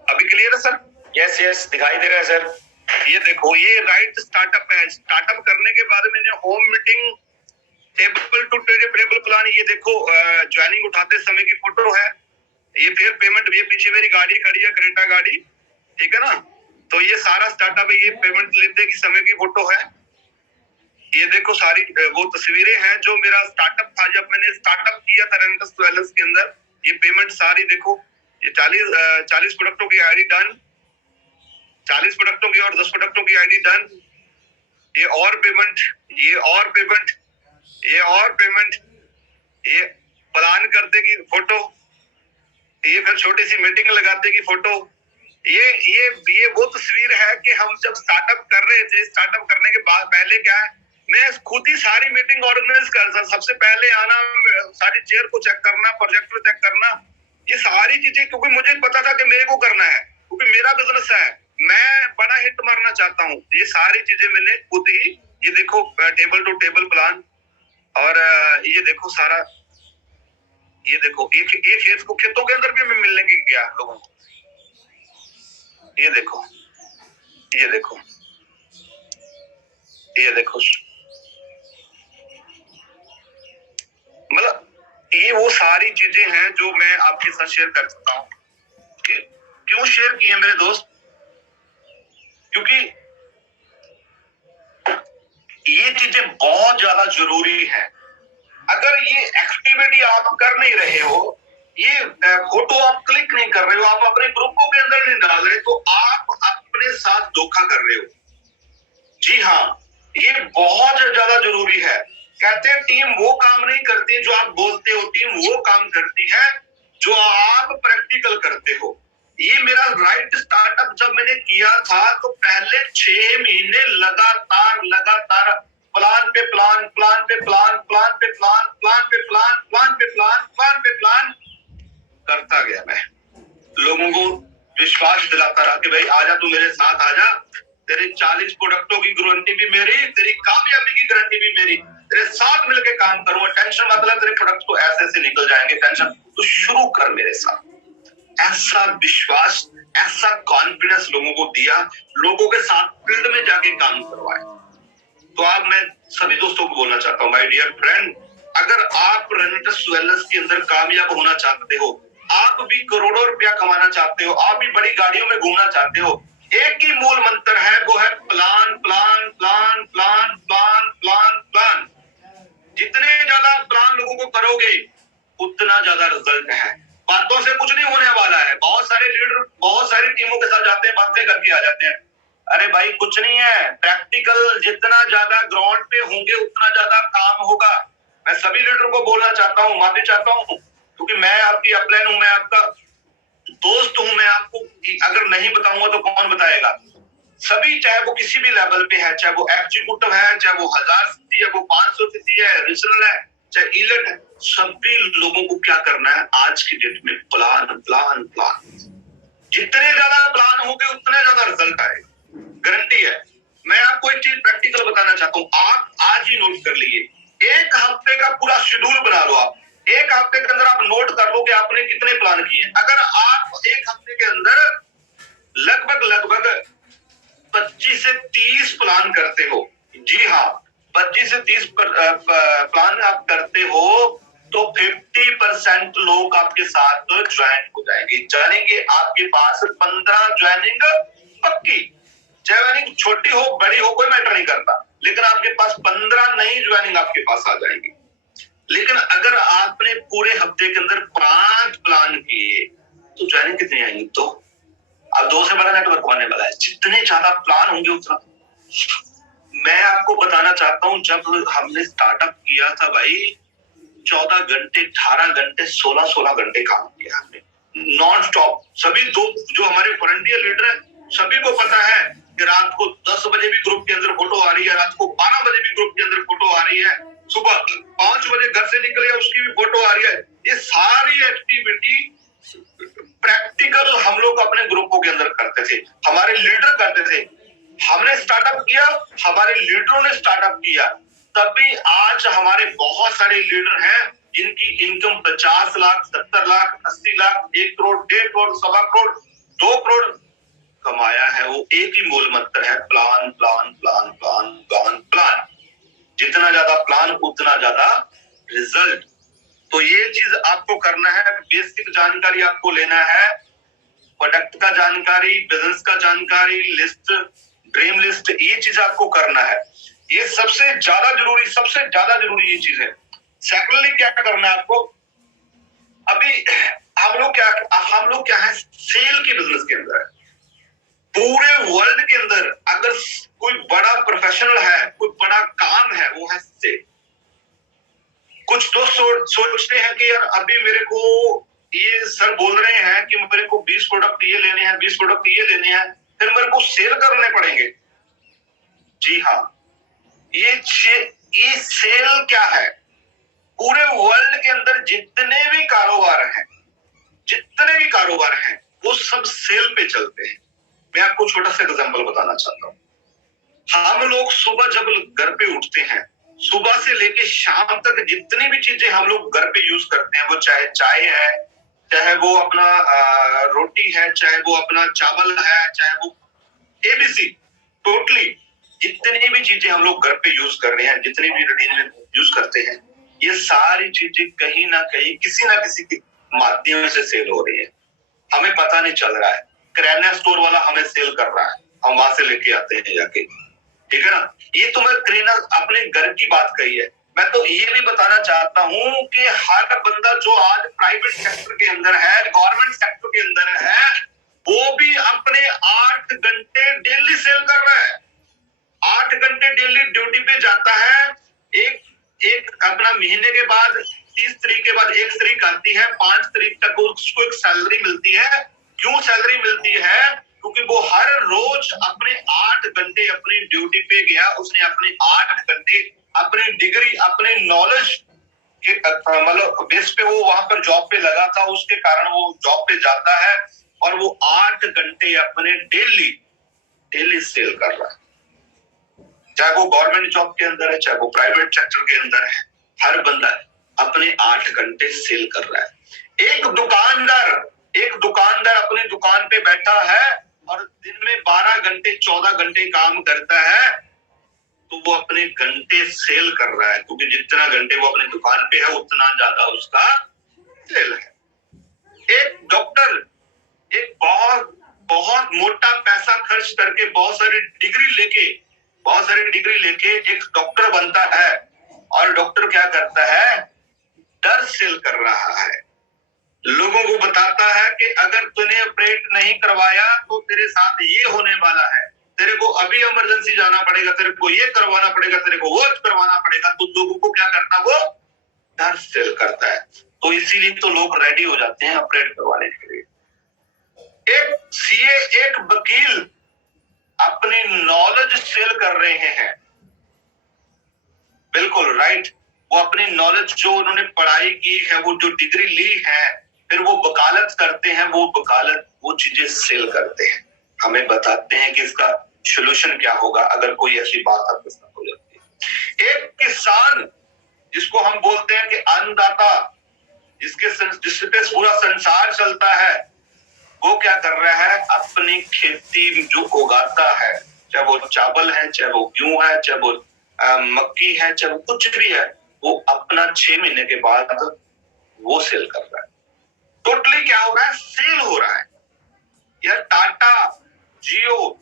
अभी क्लियर है सर? यस यस, दिखाई दे रहा है सर। ये देखो, ये राइट स्टार्टअप है। स्टार्टअप करने के बाद मैंने home meeting, table to table plan, ये देखो ज्वाइनिंग उठाते समय की फोटो है, ये फिर पेमेंट, ये पीछे मेरी गाड़ी खड़ी है, क्रेटा गाड़ी, ठीक है ना, तो ये सारा स्टार्टअप है। ये पेमेंट लेते की समय की फोटो है। ये देखो सारी वो तस्वीरें हैं जो मेरा स्टार्टअप था, जब मैंने स्टार्टअप किया था रेनेटस वेलनेस के अंदर। ये पेमेंट सारी देखो, ये 40 प्रोडक्टों की आईडी डन, 40 प्रोडक्टों की और 10 प्रोडक्टों की आईडी डन। ये और पेमेंट, ये और पेमेंट, ये और पेमेंट, ये प्लान करते की फोटो, ये फिर छोटी सी मीटिंग लगाते की फोटो। ये वो तस्वीर है कि हम जब स्टार्टअप कर रहे थे, स्टार्टअप करने के बाद पहले क्या है, मैं खुद ही सारी मीटिंग ऑर्गेनाइज कर, सबसे पहले आना, सारी चेयर को चेक करना, प्रोजेक्टर चेक करना, ये सारी चीजें, क्योंकि मुझे पता था कि मेरे को करना है, क्योंकि मेरा बिजनेस है, मैं बड़ा हिट मारना चाहता हूँ। ये सारी चीजें मैंने खुद ही, ये देखो टेबल टू टेबल प्लान, और ये देखो सारा, ये देखो एक खेतों के अंदर भी मैं मिलने की गया लोगों को, ये देखो, ये देखो, ये देखो, मतलब ये वो सारी चीजें हैं जो मैं आपके साथ शेयर कर सकता हूँ। क्यों शेयर किए मेरे दोस्त? क्योंकि ये चीजें बहुत ज्यादा जरूरी है। अगर ये एक्टिविटी आप कर नहीं रहे हो, ये फोटो आप क्लिक नहीं कर रहे हो, आप अपने ग्रुपों के अंदर नहीं डाल रहे, तो आप अपने साथ धोखा कर रहे हो। जी हाँ, ये बहुत ज्यादा जरूरी है। कहते हैं टीम वो काम नहीं करती जो आप बोलते हो, टीम वो काम करती है जो आप प्रैक्टिकल करते हो। ये मेरा राइट स्टार्टअप जब मैंने किया था, तो पहले 6 महीने लगातार प्लान पे प्लान, प्लान पे प्लान, प्लान पे प्लान, प्लान पे प्लान, प्लान पे प्लान, प्लान पे प्लान करता गया। मैं लोगों को विश्वास दिलाता रहा कि भाई आजा, तू मेरे साथ आजा, तेरे 40 प्रोडक्टों की गारंटी भी मेरी, तेरी कामयाबी की गारंटी भी मेरी, तेरे साथ मिलकर काम करूंगा, टेंशन मत ले, तेरे प्रोडक्ट तो ऐसे ऐसे निकल जाएंगे, टेंशन तो शुरू कर मेरे साथ। ऐसा विश्वास, ऐसा कॉन्फिडेंस लोगों को दिया, लोगों के साथ फील्ड में जाके काम करवाए। तो आप, मैं सभी दोस्तों को बोलना चाहता हूँ, माय डियर फ्रेंड, अगर आप रेनेटिस वेलनेस के अंदर कामयाब होना चाहते हो, आप भी करोड़ों रुपया कमाना चाहते हो, आप भी बड़ी गाड़ियों में घूमना चाहते हो, एक ही मूल मंत्र है, वो है plan, plan, plan, plan, plan, plan, plan. जितने ज्यादा प्लान लोगों को करोगे, उतना ज्यादा रिजल्ट है। बातों से कुछ नहीं होने वाला है। बहुत सारे लीडर बहुत सारी टीमों के साथ जाते हैं, बातें करके आ जाते हैं। अरे भाई कुछ नहीं है, प्रैक्टिकल जितना ज्यादा ग्राउंड पे होंगे उतना ज्यादा काम होगा। मैं सभी लीडर को बोलना चाहता हूँ, माफी चाहता हूँ, क्योंकि मैं आपकी अपलाइन हूँ, मैं आपका दोस्त हूँ, मैं आपको अगर नहीं बताऊंगा तो कौन बताएगा। सभी, चाहे वो किसी भी लेवल पे है, चाहे वो एग्जीक्यूटिव है, चाहे वो 1000 सीसी है, वो 500 सीसी है, रीजनल है, चाहे इलेक्ट है, सभी लोगों को क्या करना है आज की डेट में? Plan, plan, plan. जितने ज्यादा प्लान होंगे उतने ज्यादा रिजल्ट आएगा, गारंटी है। मैं आपको एक चीज प्रैक्टिकल बताना चाहता हूँ, आप आज ही नोट कर लीजिए, एक हफ्ते का पूरा शेड्यूल बना लो। आप एक हफ्ते के अंदर आप नोट कर लो कि आपने कितने प्लान किए। अगर आप एक हफ्ते के अंदर लगभग 25 से 30 प्लान करते हो, जी हाँ, 25 से 30 प्लान आप करते हो, तो 50% लोग आपके साथ ज्वाइन हो जाएंगे। जानेंगे आपके पास 15 ज्वाइनिंग पक्की, ज्वाइनिंग छोटी हो बड़ी हो कोई मैटर नहीं करता, लेकिन आपके पास 15 नई ज्वाइनिंग आपके पास आ जाएगी। लेकिन अगर आपने पूरे हफ्ते के अंदर 5 प्लान किए, तो ज्वाइनिंग कितनी आएंगी? तो अब 2 से बड़ा नेटवर्क होने वाला है। जितने ज्यादा प्लान होंगे उतना। मैं आपको बताना चाहता हूँ, जब हमने स्टार्टअप किया था भाई, 14 घंटे, 18 घंटे, 16 घंटे काम किया हमने नॉन स्टॉप। सभी दो जो हमारे फ्रंटियर लीडर है, सभी को पता है कि रात को 10 बजे भी ग्रुप के अंदर फोटो आ रही है, रात को 12 बजे भी ग्रुप के अंदर फोटो आ रही है, सुबह 5 बजे घर से निकले उसकी भी फोटो आ रही है। ये सारी एक्टिविटी प्रैक्टिकल हम लोग अपने ग्रुपों के अंदर करते थे, हमारे लीडर करते थे। हमने स्टार्टअप किया, हमारे लीडरों ने स्टार्टअप किया, तभी आज हमारे बहुत सारे लीडर हैं जिनकी इनकम 50 लाख, 70 लाख, 80 लाख, 1 करोड़, 1.5 करोड़, 1.25 करोड़, 2 करोड़ कमाया है। वो एक ही मूल मंत्र है, plan, plan, plan, plan, plan, plan. जितना ज्यादा प्लान उतना ज्यादा रिजल्ट। तो ये चीज आपको करना है, बेसिक जानकारी आपको लेना है, प्रोडक्ट का जानकारी, बिजनेस का जानकारी, लिस्ट, ड्रीम लिस्ट, ये चीज आपको करना है। ये सबसे ज्यादा जरूरी ये चीज है। सेकेंडली क्या करना है आपको? अभी हम लोग क्या है, सेल के बिजनेस के अंदर है। पूरे वर्ल्ड के अंदर अगर कोई बड़ा प्रोफेशनल प्रोफेशनल है, कोई बड़ा काम है, वो है सेल। कुछ दोस्त सोचते हैं कि यार अभी मेरे को ये सर बोल रहे हैं कि मेरे को 20 प्रोडक्ट ये लेने हैं, 20 प्रोडक्ट ये लेने हैं, फिर मेरे को सेल करने पड़ेंगे। जी हाँ, ये सेल क्या है? पूरे वर्ल्ड के अंदर जितने भी कारोबार हैं वो सब सेल पे चलते हैं। मैं आपको छोटा सा एग्जांपल बताना चाहता हूँ। हम लोग सुबह जब घर पे उठते हैं, सुबह से लेके शाम तक जितनी भी चीजें हम लोग घर पे यूज करते हैं, वो चाहे चाय है, चाहे वो अपना रोटी है, चाहे वो अपना चावल है, चाहे वो एबीसी, टोटली जितनी भी चीजें हम लोग घर पे यूज कर रहे हैं, जितनी भी रूटीन में यूज करते हैं, ये सारी चीजें कहीं ना कहीं किसी ना किसी के माध्यम से सेल हो रही है, हमें पता नहीं चल रहा है। किराना स्टोर वाला हमें सेल कर रहा है, हम वहां से लेके आते हैं जाके, ठीक है ना। ये तो मैं करीना अपने घर की बात कही है। मैं तो ये भी बताना चाहता हूँ कि हर बंदा जो आज प्राइवेट सेक्टर के अंदर है, गवर्नमेंट सेक्टर के अंदर है, वो भी अपने 8 घंटे डेली सेल कर रहा है। 8 घंटे डेली ड्यूटी पे जाता है। एक अपना महीने के बाद 30 तारीख के बाद 1 तारीख आती है, 5 तारीख तक उसको एक सैलरी मिलती है। क्यों सैलरी मिलती है? क्योंकि वो हर रोज अपने 8 घंटे अपनी ड्यूटी पे गया, उसने अपने 8 घंटे अपनी डिग्री, अपने नॉलेज के मतलब बेस पे वो वहां पर जॉब पे लगा था, उसके कारण वो जॉब पे जाता है और वो 8 घंटे अपने डेली सेल कर रहा है। चाहे वो गवर्नमेंट जॉब के अंदर है, चाहे वो प्राइवेट सेक्टर के अंदर है, हर बंदा अपने 8 घंटे सेल कर रहा है। एक दुकानदार अपनी दुकान पे बैठा है और दिन में 12 घंटे 14 घंटे काम करता है, तो वो अपने घंटे सेल कर रहा है, क्योंकि जितना घंटे वो अपनी दुकान पे है उतना ज्यादा उसका सेल है। एक डॉक्टर एक बहुत मोटा पैसा खर्च करके बहुत सारी डिग्री लेके एक डॉक्टर बनता है, और डॉक्टर क्या करता है? डर सेल कर रहा है। लोगों को बताता है कि अगर तूने ऑपरेट नहीं करवाया तो तेरे साथ ये होने वाला है, तेरे को अभी इमरजेंसी जाना पड़ेगा, तेरे को ये करवाना पड़ेगा, तेरे को वो करवाना पड़ेगा। तो लोगों को क्या करता, वो डर सेल करता है। तो इसीलिए तो लोग रेडी हो जाते हैं ऑपरेट करवाने के लिए। एक सीए, एक वकील अपनी नॉलेज सेल कर रहे हैं। बिल्कुल राइट। वो अपनी नॉलेज जो उन्होंने पढ़ाई की है, वो जो डिग्री ली है, फिर वो वकालत करते हैं, वो चीजें सेल करते हैं, हमें बताते हैं कि इसका सोल्यूशन क्या होगा अगर कोई ऐसी बात आपके साथ हो जाती है। एक किसान जिसको हम बोलते हैं कि अन्नदाता, जिसपे पूरा संसार चलता है, वो क्या कर रहा है? अपनी खेती जो उगाता है, चाहे वो चावल है, चाहे वो गेहूं है, चाहे वो मक्की है, चाहे वो कुछ भी है, वो अपना 6 महीने के बाद वो सेल कर रहा है। टोटली क्या हो रहा है? सेल हो रहा है। यार टाटा, जियो,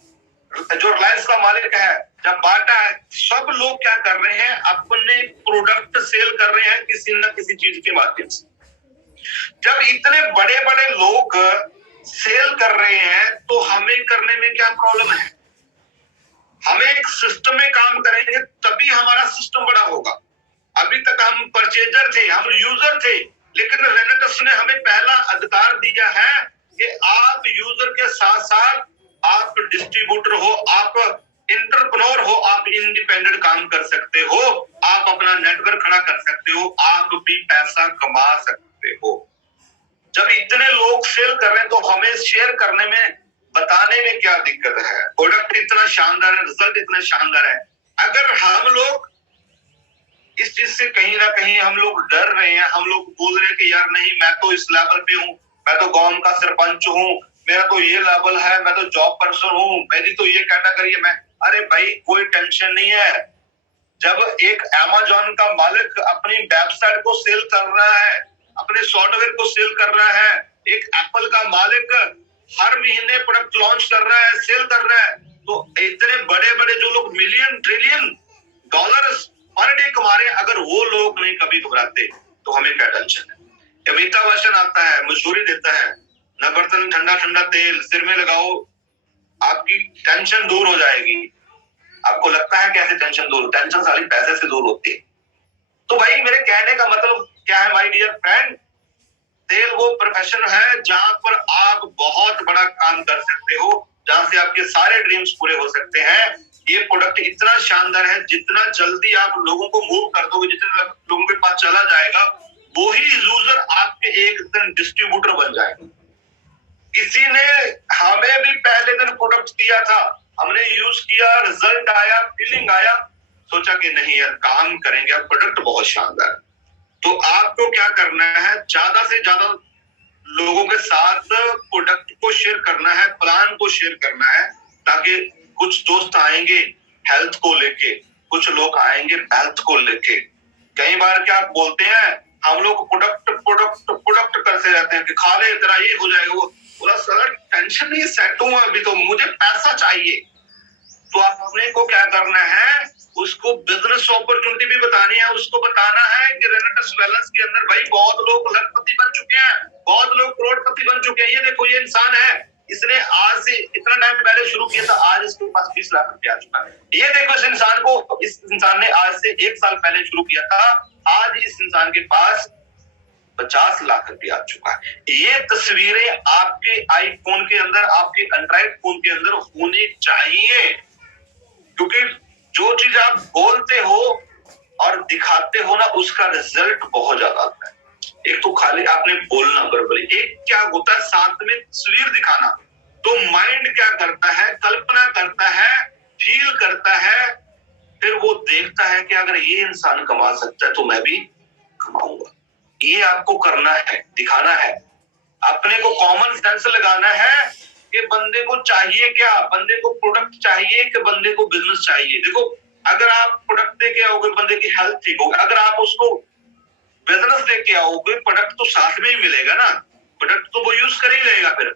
जो रिलायंस का मालिक है, जब बाटा है, सब लोग क्या कर रहे हैं? अपने प्रोडक्ट सेल कर रहे हैं किसी न किसी चीज के माध्यम से। जब इतने बड़े बड़े लोग सेल कर रहे हैं तो हमें करने में क्या प्रॉब्लम है? हमें एक सिस्टम में काम करेंगे तभी हमारा सिस्टम बड़ा होगा। अभी तक हम परचेजर थे, हम यूजर थे, लेकिन रेनेटस ने हमें पहला अधिकार दिया है कि आप यूजर के साथ साथ आप डिस्ट्रीब्यूटर हो, आप एंटरप्रेन्योर हो, आप इंडिपेंडेंट काम कर सकते हो, आप अपना नेटवर्क खड़ा कर सकते हो, आप भी पैसा कमा सकते हो। जब इतने लोग सेल कर रहे हैं तो हमें शेयर करने में, बताने में क्या दिक्कत है? प्रोडक्ट इतना शानदार है, रिजल्ट इतना शानदार है। अगर हम लोग इस चीज से कहीं ना कहीं हम लोग डर रहे हैं, हम लोग बोल रहे हैं कि यार नहीं, मैं तो इस लेवल पे हूँ, मैं तो गांव का सरपंच हूँ, मेरा तो ये लेवल है, मैं तो जॉब पर्सन हूँ, मेरी तो ये कैटेगरी है, मैं, अरे भाई कोई टेंशन नहीं है। जब एक अमेज़न का मालिक अपनी वेबसाइट को सेल कर रहा है, अपने सॉफ्टवेयर को सेल कर रहा है, एक एप्पल का मालिक हर महीने प्रोडक्ट लॉन्च कर रहा है, सेल कर रहा है, तो इतने बड़े बड़े जो लोग million trillion dollars per day कमा रहे हैं, अगर वो लोग नहीं कभी घबराते तो हमें क्या टेंशन है? अमिताभ बच्चन आता है, मशहूरी देता है, न बर्तन ठंडा ठंडा तेल सिर में लगाओ, आपकी टेंशन दूर हो जाएगी। आपको लगता है कैसे टेंशन दूर, टेंशन सारी पैसे से दूर होती है। तो भाई मेरे कहने का मतलब क्या है माय डियर फ्रेंड, सेल वो प्रोफेशन है जहां पर आप बहुत बड़ा काम कर सकते हो, जहां से आपके सारे ड्रीम्स पूरे हो सकते हैं। ये प्रोडक्ट इतना शानदार है, जितना जल्दी आप लोगों को मूव कर दोगे, जितने लोगों के पास चला जाएगा, वही यूजर आपके एक दिन डिस्ट्रीब्यूटर बन जाएगा। किसी ने हमें भी पहले दिन प्रोडक्ट दिया था, हमने यूज किया, रिजल्ट आया, फीलिंग आया, सोचा कि नहीं यार काम करेंगे, अब प्रोडक्ट बहुत शानदार। तो आपको क्या करना है, ज्यादा से ज्यादा लोगों के साथ प्रोडक्ट को शेयर करना है, प्लान को शेयर करना है, ताकि कुछ दोस्त आएंगे हेल्थ को लेके, कुछ लोग आएंगे हेल्थ को लेके। कई बार क्या बोलते हैं हम लोग, प्रोडक्ट प्रोडक्ट प्रोडक्ट करते रहते हैं कि खा ले तेरा ये हो जाएगा, वो पूरा सारा टेंशन नहीं, सेट हूं अभी तो मुझे पैसा चाहिए। तो अपने को क्या करना है, उसको बिजनेस अपॉर्चुनिटी भी बतानी है, उसको बताना है कि रेनेटिस बैलेंस के अंदर भाई बहुत लोग लखपति बन चुके हैं, बहुत लोग करोड़पति बन चुके हैं। ये देखो ये इंसान है, इसने आज से इतना टाइम पहले शुरू किया था, आज इसके पास 20 लाख रुपया आ चुका है। ये देखो इस इंसान को, इस इंसान ने आज से 1 साल पहले शुरू किया था, आज इस इंसान के पास 50 लाख रुपया आ चुका है। ये तस्वीरें आपके आईफोन के अंदर, आपके एंड्रॉइड फोन के अंदर होनी चाहिए, क्योंकि जो चीज आप बोलते हो और दिखाते हो ना, उसका रिजल्ट बहुत ज्यादा आता है। एक तो खाली आपने बोलना वर्बली, एक क्या होता है साथ में तस्वीर दिखाना। तो माइंड क्या करता है, कल्पना करता है, फील करता है, फिर वो देखता है कि अगर ये इंसान कमा सकता है तो मैं भी कमाऊंगा। ये आपको करना है, दिखाना है, अपने को कॉमन सेंस लगाना है कि बंदे को चाहिए क्या, बंदे को प्रोडक्ट चाहिए कि बंदे को बिजनेस चाहिए। देखो अगर आप प्रोडक्ट दे के आओगे बंदे की हेल्थ ठीक होगी, अगर आप उसको बिजनेस दे के आओगे प्रोडक्ट तो साथ में ही मिलेगा ना, प्रोडक्ट तो वो यूज कर ही लेगा, फिर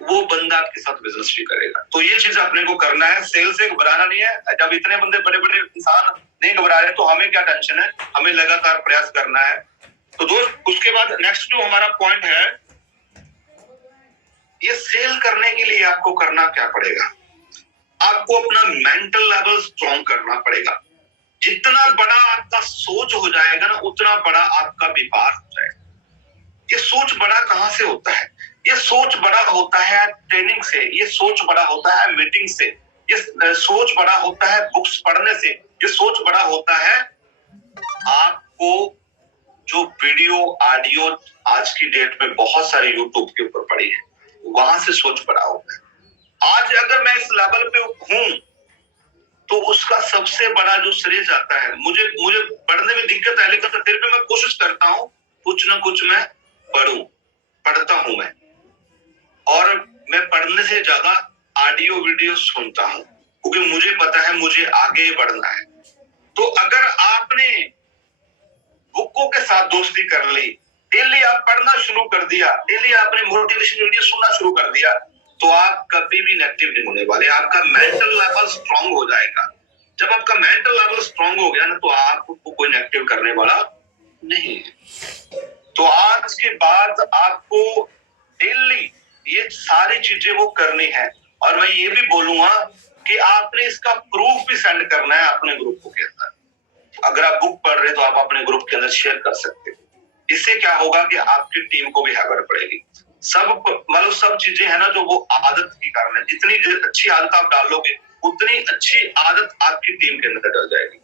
वो बंदा आपके साथ बिजनेस भी करेगा। तो ये चीज अपने को करना है, सेल से घबराना नहीं है। जब इतने बंदे बड़े बड़े इंसान नहीं घबरा रहे तो हमें क्या टेंशन है, हमें लगातार प्रयास करना है। तो दोस्त उसके बाद नेक्स्ट जो हमारा पॉइंट है, ये सेल करने के लिए आपको करना क्या पड़ेगा, आपको अपना मेंटल लेवल स्ट्रॉन्ग करना पड़ेगा। जितना बड़ा आपका सोच हो जाएगा ना, उतना बड़ा आपका व्यापार हो जाएगा। ये सोच बड़ा कहां से होता है, ये सोच बड़ा होता है ट्रेनिंग से, ये सोच बड़ा होता है मीटिंग से, ये सोच बड़ा होता है बुक्स पढ़ने से, ये सोच बड़ा होता है आपको जो वीडियो ऑडियो आज की डेट में बहुत सारे यूट्यूब के ऊपर पड़ी है, वहां से सोच बड़ा होता है। आज अगर मैं इस लेवल पे हूं तो उसका सबसे बड़ा जो श्रेय जाता है, मुझे पढ़ने में दिक्कत है, लेकिन फिर भी मैं कोशिश करता हूं कुछ ना कुछ मैं पढ़ता हूं मैं, और मैं पढ़ने से ज्यादा ऑडियो वीडियो सुनता हूं, क्योंकि मुझे पता है मुझे आगे बढ़ना है। तो अगर आपने बुकों के साथ दोस्ती कर ली, डेली आप पढ़ना शुरू कर दिया, डेली आपने मोटिवेशन वीडियो सुनना शुरू कर दिया, तो आप कभी भी नेगेटिव नहीं होने वाले, आपका मेंटल लेवल स्ट्रांग हो जाएगा। जब आपका मेंटल लेवल स्ट्रांग हो गया ना, तो आपको कोई नेगेटिव करने वाला नहीं है। तो आज के बाद आपको डेली ये सारी चीजें वो करनी है, और मैं ये भी बोलूंगा कि आपने इसका प्रूफ भी सेंड करना है अपने ग्रुप के अंदर। अगर आप बुक पढ़ रहे तो आप अपने ग्रुप के अंदर शेयर कर सकते हो। इससे क्या होगा कि आपकी टीम को भी हैबिट पड़ेगी। सब चीजें है ना जो वो आदत के कारण है, जितनी अच्छी आदत आप डालोगे उतनी अच्छी आदत आपकी टीम के अंदर डल जाएगी।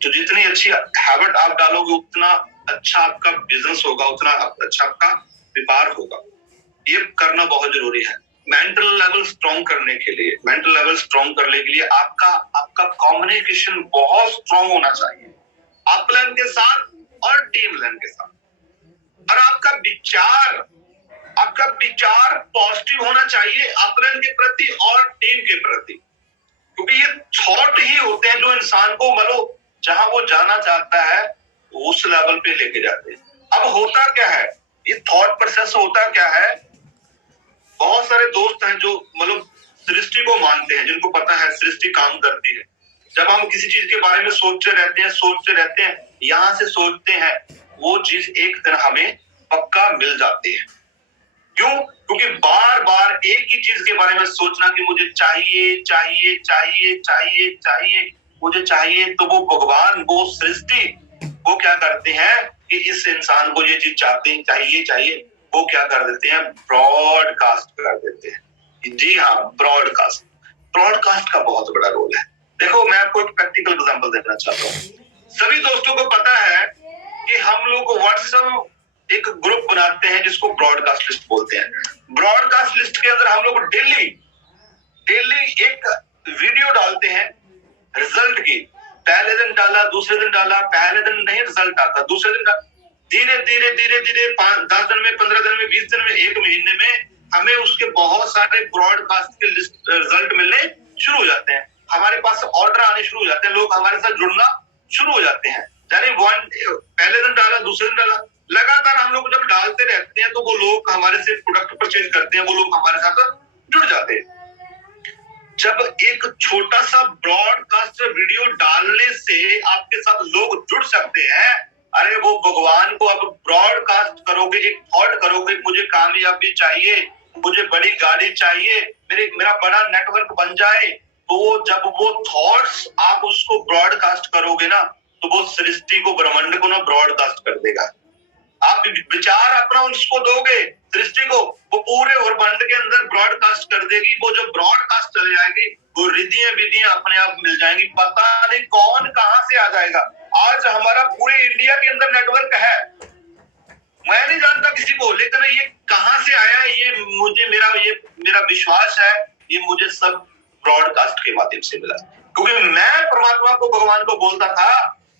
तो जितनी अच्छी हैबिट आप डालोगे उतना अच्छा आपका बिजनेस होगा, उतना अच्छा आपका व्यापार होगा। ये करना बहुत जरूरी है मेंटल लेवल स्ट्रॉन्ग करने के लिए। मेंटल लेवल स्ट्रॉन्ग करने के लिए आपका कम्युनिकेशन बहुत स्ट्रॉन्ग होना चाहिए, अपलाइन के साथ और टीम लाइन के साथ। और आपका विचार पॉजिटिव होना चाहिए अपलाइन के प्रति और टीम के प्रति, क्योंकि ये थॉट ही होते हैं जो इंसान को मतलब जहां वो जाना चाहता है उस लेवल पे लेके जाते हैं। अब होता क्या है, ये थॉट प्रोसेस होता क्या है, बहुत सारे दोस्त हैं जो मतलब सृष्टि को मानते हैं, जिनको पता है सृष्टि काम करती है। जब हम किसी चीज के बारे में सोचते रहते हैं, यहाँ से सोचते हैं, वो चीज एक दिन हमें पक्का मिल जाती है। क्यों? क्योंकि बार बार एक ही चीज के बारे में सोचना कि मुझे चाहिए चाहिए चाहिए चाहिए चाहिए, मुझे चाहिए, तो वो भगवान, वो सृष्टि, वो क्या करते हैं कि इस इंसान को ये चीज चाहते हैं, चाहिए चाहिए, वो क्या कर देते हैं, ब्रॉडकास्ट कर देते हैं। जी हाँ, ब्रॉडकास्ट। ब्रॉडकास्ट का बहुत बड़ा रोल है। देखो, मैं आपको एक प्रैक्टिकल एग्जांपल देना चाहता हूँ। सभी दोस्तों को पता है कि हम लोग व्हाट्सएप एक ग्रुप बनाते हैं जिसको ब्रॉडकास्ट लिस्ट बोलते हैं। ब्रॉडकास्ट लिस्ट के अंदर हम लोग डेली एक वीडियो डालते हैं रिजल्ट की। पहले दिन डाला, दूसरे दिन डाला, पहले दिन नहीं रिजल्ट आता, दूसरे दिन धीरे धीरे धीरे धीरे 10 दिन में, 15 दिन में, 20 दिन में, 1 महीने में हमें उसके बहुत सारे ब्रॉडकास्ट के लिस्ट रिजल्ट मिलने शुरू हो जाते हैं। हमारे पास ऑर्डर आने शुरू हो जाते हैं, लोग हमारे साथ जुड़ना शुरू हो जाते हैं। यानी पहले दिन डाला, दूसरे दिन डाला, लगातार हम लोग जब डालते रहते हैं तो वो लोग हमारे से प्रोडक्ट परचेज करते हैं, वो लोग हमारे साथ जुड़ जाते हैं। जब एक छोटा सा ब्रॉडकास्ट वीडियो डालने से आपके साथ लोग जुड़ सकते हैं, अरे वो भगवान को अब ब्रॉडकास्ट करोगे, एक थॉट करोगे, मुझे कामयाबी चाहिए, मुझे बड़ी गाड़ी चाहिए, मेरा बड़ा नेटवर्क बन जाए, तो जब वो थॉट्स आप उसको ब्रॉडकास्ट करोगे ना, तो वो सृष्टि को, ब्रह्मांड को ना ब्रॉडकास्ट कर देगा। आप विचार अपना उसको दोगे सृष्टि को, वो पूरे ब्रह्मांड के अंदर ब्रॉडकास्ट कर देगी। वो जो ब्रॉडकास्ट चले जाएगी, वो रिद्धियां विधियां अपने आप मिल जाएंगी। पता नहीं कौन कहां से आ जाएगा। आज हमारा पूरे इंडिया के अंदर नेटवर्क है, मैं नहीं जानता किसी को, लेकिन ये कहां से आया, ये मुझे मेरा विश्वास है, ये मुझे सब ब्रॉडकास्ट के माध्यम से मिला। क्योंकि मैं परमात्मा को, भगवान को बोलता था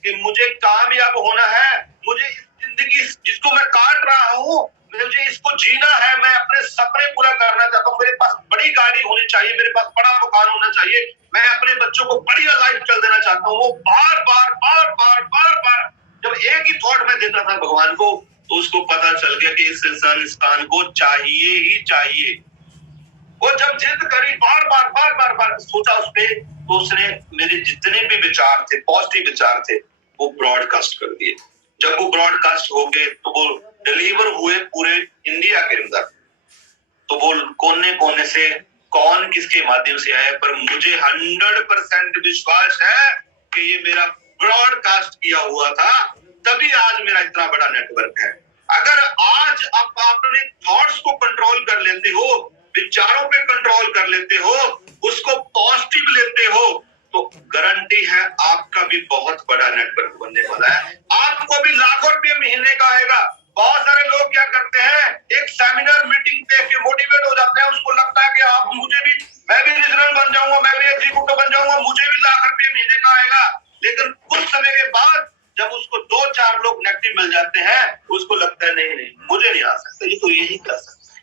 कि मुझे कामयाब होना है, मुझे इस जिंदगी जिसको मैं काट रहा हूँ, मुझे इसको जीना है, मैं अपने सपने पूरा करना चाहता हूँ, मेरे पास बड़ी गाड़ी होनी चाहिए, मेरे पास बड़ा मकान होना चाहिए, मैं अपने बच्चों को बढ़िया लाइफ चल देना चाहता हूँ। वो बार बार बार बार बार बार जब एक ही थॉट में देता था भगवान को, तो उसको पता चल गया कि इस इंसान को चाहिए ही चाहिए। वो जब जिद करी, बार बार बार बार बार सोचा उस पे, तो उसने मेरे जितने भी विचार थे, पॉजिटिव विचार थे, वो ब्रॉडकास्ट कर दिए। जब वो ब्रॉडकास्ट हो गए तो वो डिलीवर हुए पूरे इंडिया के अंदर। तो वो कोने कोने से कौन किसके माध्यम से आया, पर मुझे 100% विश्वास है कि ये मेरा ब्रॉडकास्ट किया हुआ था, तभी आज मेरा इतना बड़ा नेटवर्क है। अगर आज आप अपने थॉट्स को कंट्रोल कर लेते हो, विचारों पे कंट्रोल कर लेते हो, उसको पॉजिटिव लेते हो, तो गारंटी है आपका भी बहुत बड़ा नेटवर्क बनने वाला है। आपको भी लाखों रुपये महीने का आएगा। बहुत सारे लोग क्या करते हैं, एक सेमिनार मीटिंग देख के मोटिवेट हो जाते हैं, उसको लगता है कि आप मैं भी रीजनल बन जाऊंगा, मैं भी एग्जीक्यूटिव बन जाऊंगा, मुझे भी लाख रुपये महीने का आएगा। लेकिन कुछ समय के बाद जब उसको 2-4 लोग नेगेटिव मिल जाते हैं, उसको लगता है नहीं नहीं मुझे नहीं आ सकता, ये तो यही कर सकता है।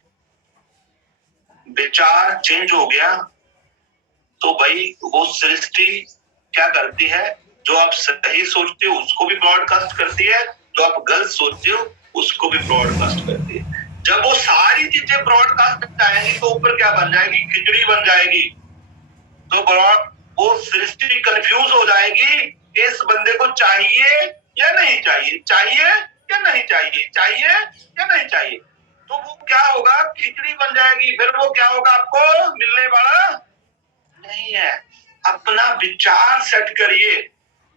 विचार चेंज हो गया तो भाई वो सृष्टि क्या करती है, जो आप सही सोचते हो उसको भी ब्रॉडकास्ट करती है, जो आप गलत सोचते हो उसको भी ब्रॉडकास्ट करती है। जब वो सारी चीजें ब्रॉडकास्ट आएंगी तो ऊपर क्या बन जाएगी, खिचड़ी बन जाएगी। तो वो सृष्टि कंफ्यूज हो जाएगी कि इस बंदे को चाहिए या नहीं चाहिए, चाहिए या नहीं चाहिए, चाहिए या नहीं चाहिए। तो वो क्या होगा, खिचड़ी बन जाएगी। फिर वो क्या होगा, आपको मिलने वाला नहीं है। अपना विचार सेट करिए,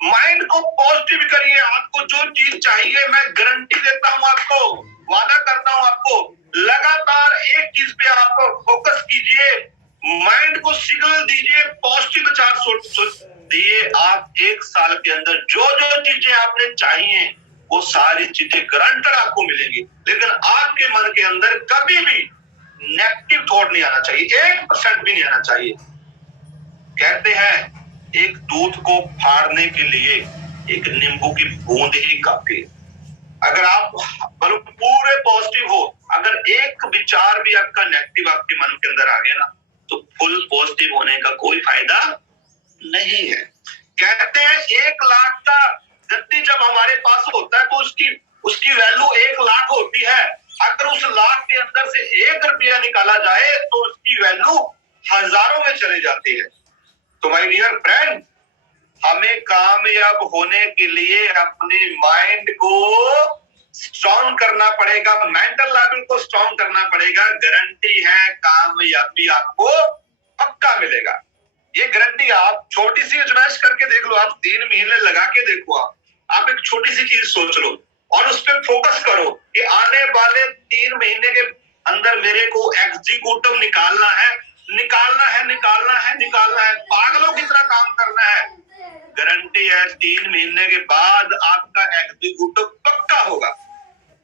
माइंड को पॉजिटिव करिए। आपको जो चीज चाहिए, मैं गारंटी देता हूं, आपको वादा करता हूं, आपको लगातार एक चीज पे आप फोकस कीजिए, माइंड को सिग्नल दीजिए, पॉजिटिव विचार सोच दिए। आप 1 साल के अंदर जो जो चीजें आपने चाहिए, वो सारी चीजें गारंटेड आपको मिलेंगी। लेकिन आपके मन के अंदर कभी भी नेगेटिव थॉट नहीं आना चाहिए, 1% भी नहीं आना चाहिए। कहते हैं एक दूध को फाड़ने के लिए एक नींबू की बूंद ही काफी है। अगर आप पूरे पॉजिटिव हो, अगर एक विचार भी आपका नेगेटिव आपके मन के अंदर आ गया ना, तो फुल पॉजिटिव होने का कोई फायदा नहीं है। कहते हैं 1 लाख का गद्दी जब हमारे पास होता है तो उसकी वैल्यू 1 लाख होती है। अगर उस लाख के अंदर से 1 रुपया निकाला जाए तो उसकी वैल्यू हजारों में चली जाती है। तो माय डियर फ्रेंड, हमें कामयाब होने के लिए अपने माइंड को स्ट्रॉन्ग करना पड़ेगा, मेंटल लेवल को स्ट्रॉन्ग करना पड़ेगा। गारंटी है कामयाबी आपको पक्का मिलेगा। ये गारंटी आप छोटी सी अजमाइश करके देख लो, आप 3 महीने लगा के देखो। आप एक छोटी सी चीज सोच लो और उस पर फोकस करो कि आने वाले 3 महीने के अंदर मेरे को एग्जीक्यूटिव निकालना है, निकालना है, निकालना है, निकालना है, पागलों की तरह काम करना है। गारंटी है 3 महीने के बाद आपका एग्जीक्यूटिव पक्का होगा।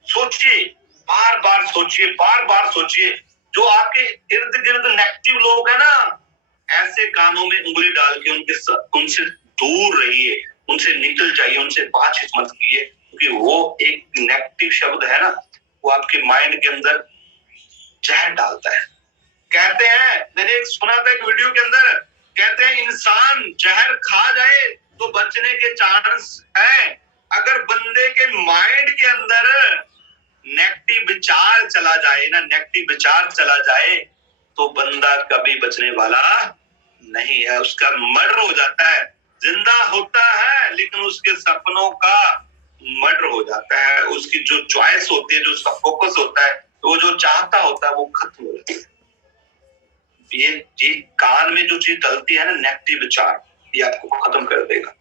सोचिए, बार बार सोचिए, बार बार सोचिए। जो आपके इर्द गिर्द नेगेटिव लोग हैं ना, ऐसे कामों में उंगली डाल के उनसे दूर रहिए, उनसे निकल जाइए, उनसे बातचीत मत कीजिए, क्योंकि वो एक नेगेटिव शब्द है ना, वो आपके माइंड के अंदर जहर डालता है। कहते हैं, मैंने एक सुना था एक वीडियो के अंदर, कहते हैं इंसान जहर खा जाए तो बचने के चांस है। अगर बंदे के माइंड के अंदर नेगेटिव विचार चला जाए ना, नेगेटिव विचार चला जाए, तो बंदा कभी बचने वाला नहीं है, उसका मर्डर हो जाता है। जिंदा होता है लेकिन उसके सपनों का मर्डर हो जाता है। उसकी जो चॉइस होती है, जो उसका फोकस होता है, वो जो चाहता होता है, वो खत्म हो जाता है। ये कान में जो चीज डलती है ना, नेगेटिव विचार, ये आपको खत्म कर देगा।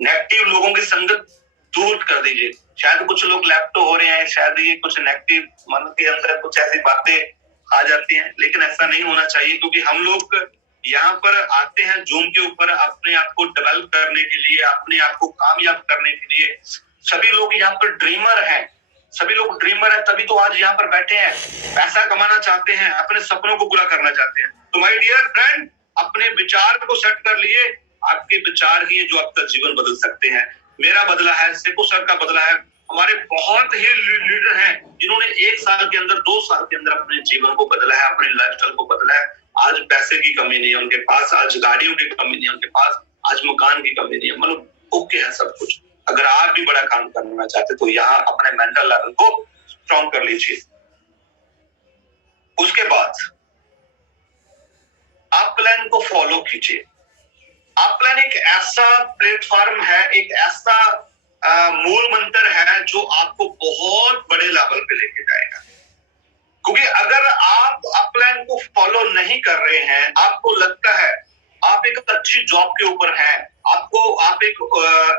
नेगेटिव लोगों की संगत दूर कर दीजिए। शायद कुछ लोग लैपटॉप हो रहे हैं, शायद ये कुछ नेगेटिव मन के अंदर कुछ ऐसी बातें आ जाती हैं, लेकिन ऐसा नहीं होना चाहिए, क्योंकि हम लोग यहाँ पर आते हैं जूम के ऊपर अपने आप को डेवलप करने के लिए, अपने आप को कामयाब करने के लिए। सभी लोग यहाँ पर ड्रीमर हैं, सभी लोग ड्रीमर हैं, तभी तो आज यहाँ पर बैठे हैं। पैसा कमाना चाहते हैं, अपने सपनों को पूरा करना चाहते हैं। तो माय डियर फ्रेंड, अपने विचार को सेट कर लिए। आपके विचार ही जो आपका जीवन बदल सकते हैं। मेरा बदला है, सेकू सर का बदला है, हमारे बहुत ही लीडर हैं जिन्होंने 1 साल के अंदर, 2 साल के अंदर अपने जीवन को बदला है, अपने लाइफस्टाइल को बदला है। आज पैसे की कमी नहीं है उनके पास, आज गाड़ियों की कमी नहीं है उनके पास, आज मकान की कमी नहीं है, मतलब ओके है सब कुछ। अगर आप भी बड़ा काम करना चाहते तो यहाँ अपने मेंटल लेवल को स्ट्रॉन्ग कर लीजिए। उसके बाद आप प्लान को फॉलो कीजिए। आप प्लान एक ऐसा प्लेटफॉर्म है, एक ऐसा मूल मंत्र है जो आपको बहुत बड़े लेवल पे लेके जाएगा। क्योंकि अगर आप प्लान को फॉलो नहीं कर रहे हैं, आपको लगता है आप एक अच्छी जॉब के ऊपर हैं, आप एक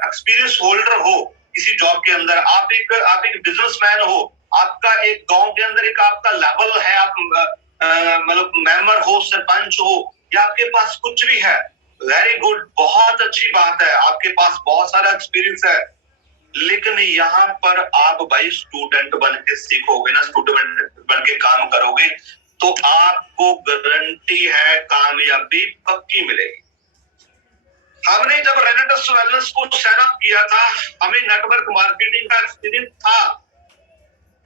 एक्सपीरियंस होल्डर हो किसी जॉब के अंदर, आप एक बिजनेसमैन हो, आपका एक गांव के अंदर एक आपका लेवल है, आप मतलब मेंबर हो, सरपंच हो, या आपके पास कुछ भी है, वेरी गुड, बहुत अच्छी बात है, आपके पास बहुत सारा एक्सपीरियंस है। लेकिन यहाँ पर आप भाई स्टूडेंट बन के सीखोगे ना, स्टूडेंट बन के काम करोगे, तो आपको गारंटी है कामयाबी पक्की मिलेगी। हमने जब रेनेटस वेलनेस को सेट अप किया था, हमें नेटवर्क मार्केटिंग का एक्सपीरियंस था,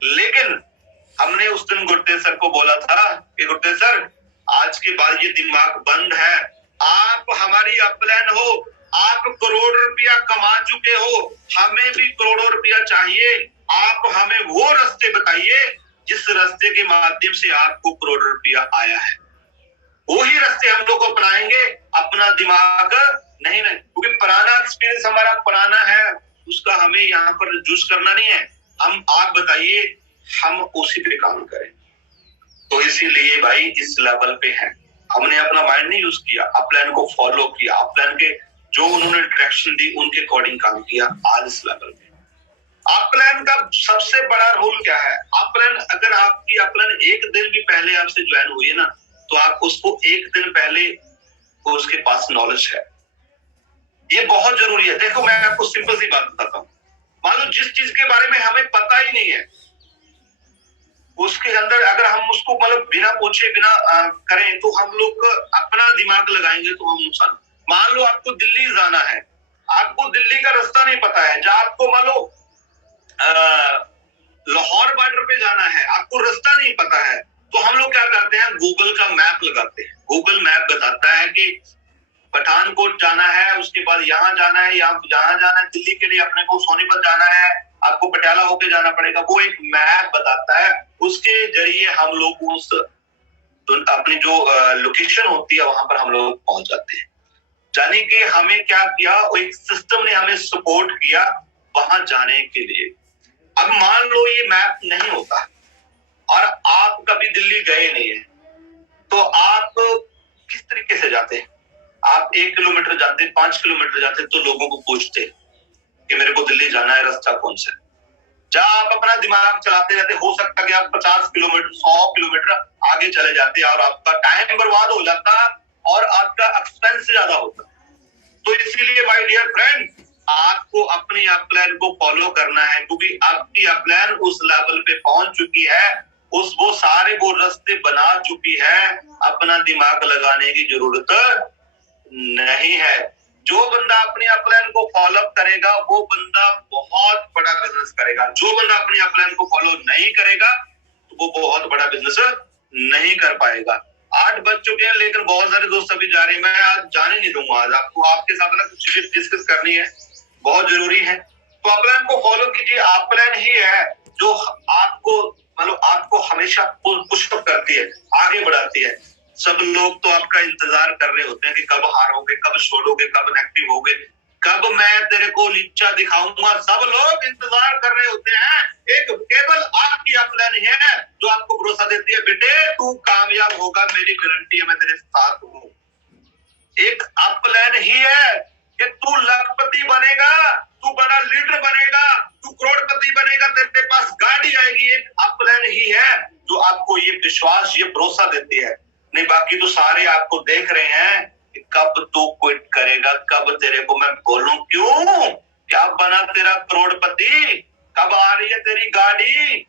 लेकिन हमने उस दिन गुरतेज सर को बोला था कि गुरतेज सर, आज के बाद ये दिमाग बंद है, आप हमारी अपलाइन हो, आप करोड़ रुपया कमा चुके हो, हमें भी करोड़ों रुपया चाहिए, आप हमें वो रास्ते बताइए जिस रास्ते के माध्यम से आपको करोड़ रुपया आया है, वही रास्ते हम लोग अपनाएंगे। अपना दिमाग नहीं, क्योंकि पुराना एक्सपीरियंस हमारा पुराना है, उसका हमें यहाँ पर यूज करना नहीं है। हम आप बताइए, हम उसी पे काम करें। तो इसीलिए भाई इस लेवल पे है, हमने अपना माइंड नहीं यूज किया, अपलाइन को फॉलो किया, अपलाइन के जो उन्होंने डायरेक्शन दी उनके अकॉर्डिंग काम किया। आज इस लेवल पे अपलाइन का सबसे बड़ा रोल क्या है? अपलाइन, अगर आपकी अपलाइन एक दिन भी पहले आपसे ज्वाइन हुई है ना, तो आप उसको एक दिन पहले उसके पास नॉलेज है, ये बहुत जरूरी है। देखो मैं आपको सिंपल सी बात बताता हूँ, मान लो जिस चीज के बारे में हमें पता ही नहीं है, उसके अंदर अगर हम उसको मतलब बिना पूछे बिना करें, तो हम लोग अपना दिमाग लगाएंगे तो हम नुकसान। मान लो आपको दिल्ली जाना है, आपको दिल्ली का रास्ता नहीं पता है, जहां आपको मान लो लाहौर बॉर्डर पे जाना है, आपको रास्ता नहीं पता है, तो हम लोग क्या करते हैं, गूगल का मैप लगाते हैं। गूगल मैप बताता है कि पठानकोट जाना है, उसके बाद यहाँ जाना है, यहाँ जाना है, दिल्ली के लिए अपने को सोनीपत जाना है, आपको पटियाला होके जाना पड़ेगा, वो एक मैप बताता है। उसके जरिए हम लोग उस अपनी जो लोकेशन होती है वहां पर हम लोग पहुंच जाते हैं। यानी कि हमें क्या किया, एक सिस्टम ने हमें सपोर्ट किया वहां जाने के लिए। अब मान लो ये मैप नहीं होता और आप कभी दिल्ली गए नहीं है, तो आप किस तरीके से जाते? आप 1 किलोमीटर जाते, 5 किलोमीटर जाते तो लोगों को पूछते कि मेरे को दिल्ली जाना है, रास्ता कौन सा? जहां आप अपना दिमाग चलाते रहते, हो सकता है कि आप 50 किलोमीटर 100 किलोमीटर आगे चले जाते और आपका टाइम बर्बाद हो जाता और आपका एक्सपेंस ज्यादा होता। तो इसीलिए माय डियर फ्रेंड, आपको अपनी अपलाइन को फॉलो करना है, क्योंकि आपकी अपलाइन उस लेवल पे पहुंच चुकी है, वो सारे वो रास्ते बना चुकी है, अपना दिमाग लगाने की जरूरत नहीं है। जो बंदा अपनी अपलाइन को फॉलो करेगा वो बंदा बहुत बड़ा बिजनेस करेगा। जो बंदा अपनी अपलाइन को फॉलो नहीं करेगा तो वो बहुत बड़ा बिजनेस नहीं कर पाएगा। 8 बज चुके हैं लेकिन बहुत सारे दोस्त अभी जा रहे हैं। मैं आज जाने नहीं दूंगा, आज आपको आपके साथ ना कुछ चीजें डिस्कस करनी है, बहुत जरूरी है। तो अपलाइन को फॉलो कीजिए। अपलाइन ही है जो आपको मतलब आपको हमेशा पुशअप करती है, आगे बढ़ाती है। सब लोग तो आपका इंतजार कर रहे होते हैं कि कब हारोगे, कब छोड़ोगे, कब नेगेटिव होगे, कब मैं तेरे को नीचा दिखाऊंगा। सब लोग इंतजार कर रहे होते हैं। एक केवल आपकी अपलाइन है जो आपको भरोसा देती है, बेटे तू कामयाब होगा, मेरी गारंटी है, मैं तेरे साथ हूँ। एक अपलाइन ही है कि तू लखपति बनेगा, तू बड़ा लीडर बनेगा, तू करोड़पति बनेगा, तेरे पास गाड़ी आएगी। एक अपलाइन ही है जो आपको ये विश्वास, ये भरोसा देती है। नहीं, बाकी तो सारे आपको देख रहे हैं कि कब तू क्विट करेगा, कब तेरे को मैं बोलूं। क्यों? क्या बना तेरा करोड़पति? कब आ रही है तेरी गाड़ी?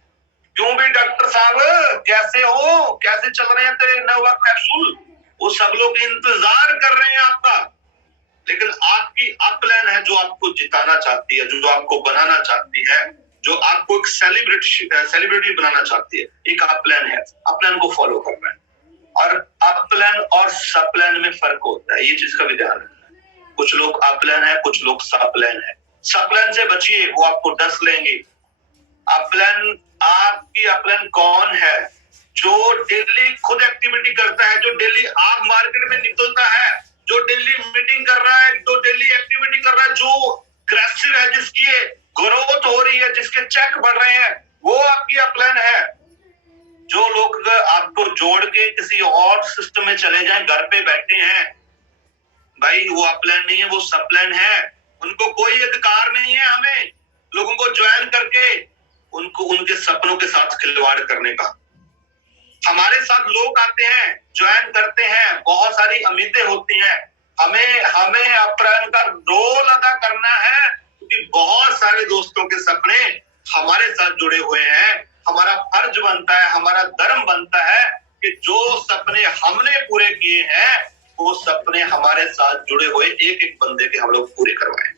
क्यों भी डॉक्टर साहब कैसे हो, कैसे चल रहे हैं तेरे नवा कैप्सूल? वो सब लोग इंतजार कर रहे हैं आपका। लेकिन आपकी अपलाइन है जो आपको जिताना चाहती है, जो आपको बनाना चाहती है, जो आपको एक सेलिब्रिटी बनाना चाहती है। एक अपलाइन है, अपलाइन को फॉलो करना है। और अपलाइन और सप्लाइन में फर्क होता है, ये चीज का भी ध्यान रखना है। कुछ लोग अपलाइन है, कुछ लोग सप्लाइन है। सप्लाइन से बचिए, वो आपको डस लेंगे। अपलाइन, आपकी अपलाइन कौन है? जो डेली खुद एक्टिविटी करता है, जो डेली आप मार्केट में निकलता है, जो डेली मीटिंग कर रहा है, जो डेली एक्टिविटी कर रहा है, जो अग्रेसिव है, जिसकी ग्रोथ हो रही है, जिसके चेक बढ़ रहे हैं, वो आपकी अपलाइन है। जो लोग आपको जोड़ के किसी और सिस्टम में चले जाएं, घर पे बैठे हैं, भाई वो अपलाइन नहीं है, वो सप्लाइन है। उनको कोई अधिकार नहीं है हमें लोगों को ज्वाइन करके उनको उनके सपनों के साथ खिलवाड़ करने का। हमारे साथ लोग आते हैं, ज्वाइन करते हैं, बहुत सारी उम्मीदें होती हैं। हमें अपलाइन का रोल अदा करना है, क्योंकि बहुत सारे दोस्तों के सपने हमारे साथ जुड़े हुए हैं। हमारा फर्ज बनता है, हमारा धर्म बनता है कि जो सपने हमने पूरे किए हैं वो सपने हमारे साथ जुड़े हुए एक एक बंदे के हम लोग पूरे करवाएं।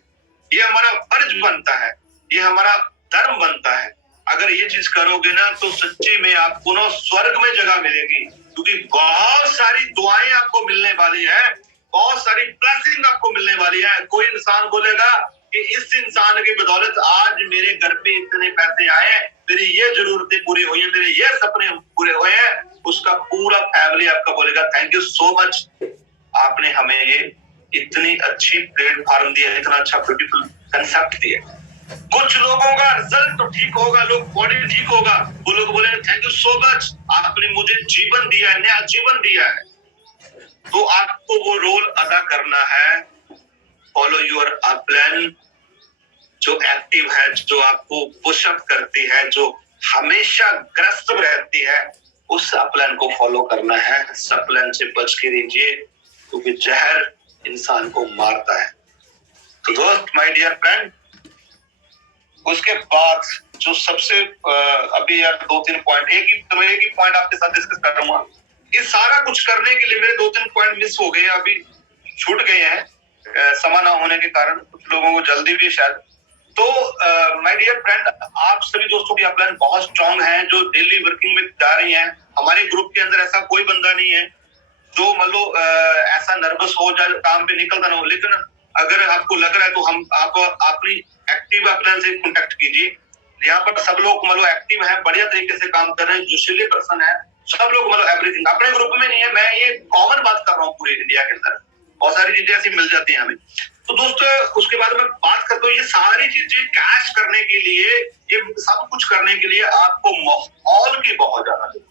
ये हमारा फर्ज बनता है, ये हमारा धर्म बनता है। अगर ये चीज करोगे ना तो सच्ची में आपको ना स्वर्ग में जगह मिलेगी, क्योंकि बहुत सारी दुआएं आपको मिलने वाली है, बहुत सारी ब्लेसिंग आपको मिलने वाली है। कोई इंसान बोलेगा कि इस इंसान की बदौलत आज मेरे घर पे इतने पैसे आए, मेरी ये जरूरतें पूरी हुई है, मेरे ये सपने पूरे हुए हैं, उसका पूरा फैमिली आपका बोलेगा थैंक यू सो मच, आपने हमें ये इतनी अच्छी प्लेटफॉर्म दिया, इतना अच्छा ब्यूटीफुल कंसेप्ट दिया। कुछ लोगों का रिजल्ट तो ठीक होगा, लोग बॉडी ठीक होगा, वो लोग बोले थैंक यू सो मच, आपने मुझे जीवन दिया है, नया जीवन दिया है। तो आपको वो रोल अदा करना है। फॉलो योर अपलाइन, जो एक्टिव है, जो आपको पुशअप करती है, जो हमेशा ग्रस्त रहती है, उस अपलाइन को फॉलो करना है। सप्लाइन से बच के रहिए, क्योंकि जहर इंसान को मारता है। तो दोस्त, माय डियर फ्रेंड, उसके बाद जो सबसे अभी यार 2-3 पॉइंट, एक ही पॉइंट आपके साथ डिस्कस करूंगा। ये सारा कुछ करने के लिए मेरे 2-3 पॉइंट मिस हो गए, अभी छूट गए हैं समय ना होने के कारण, कुछ लोगों को जल्दी भी शायद। तो माय डियर फ्रेंड, आप सभी दोस्तों की अपलाइन बहुत स्ट्रांग है, जो डेली वर्किंग में जा रही हैं। हमारे ग्रुप के अंदर ऐसा कोई बंदा नहीं है जो मतलब ऐसा नर्वस हो जाए, काम पे निकलता ना हो। लेकिन अगर आपको लग रहा है तो हम आप अपनी एक्टिव अपलाइन से कॉन्टेक्ट कीजिए। यहाँ पर सब लोग मतलब एक्टिव है, बढ़िया तरीके से काम कर रहे हैं, जोशीले पर्सन है, सब लोग मतलब एवरीथिंग। अपने ग्रुप में नहीं है, मैं ये कॉमन बात कर रहा हूँ, पूरे इंडिया के अंदर बहुत सारी चीजें ऐसी मिल जाती हैं हमें। तो दोस्तों, उसके बाद मैं बात करता हूँ ये सारी चीजें कैश करने के लिए, ये सब कुछ करने के लिए आपको माहौल की बहुत ज्यादा जरूरत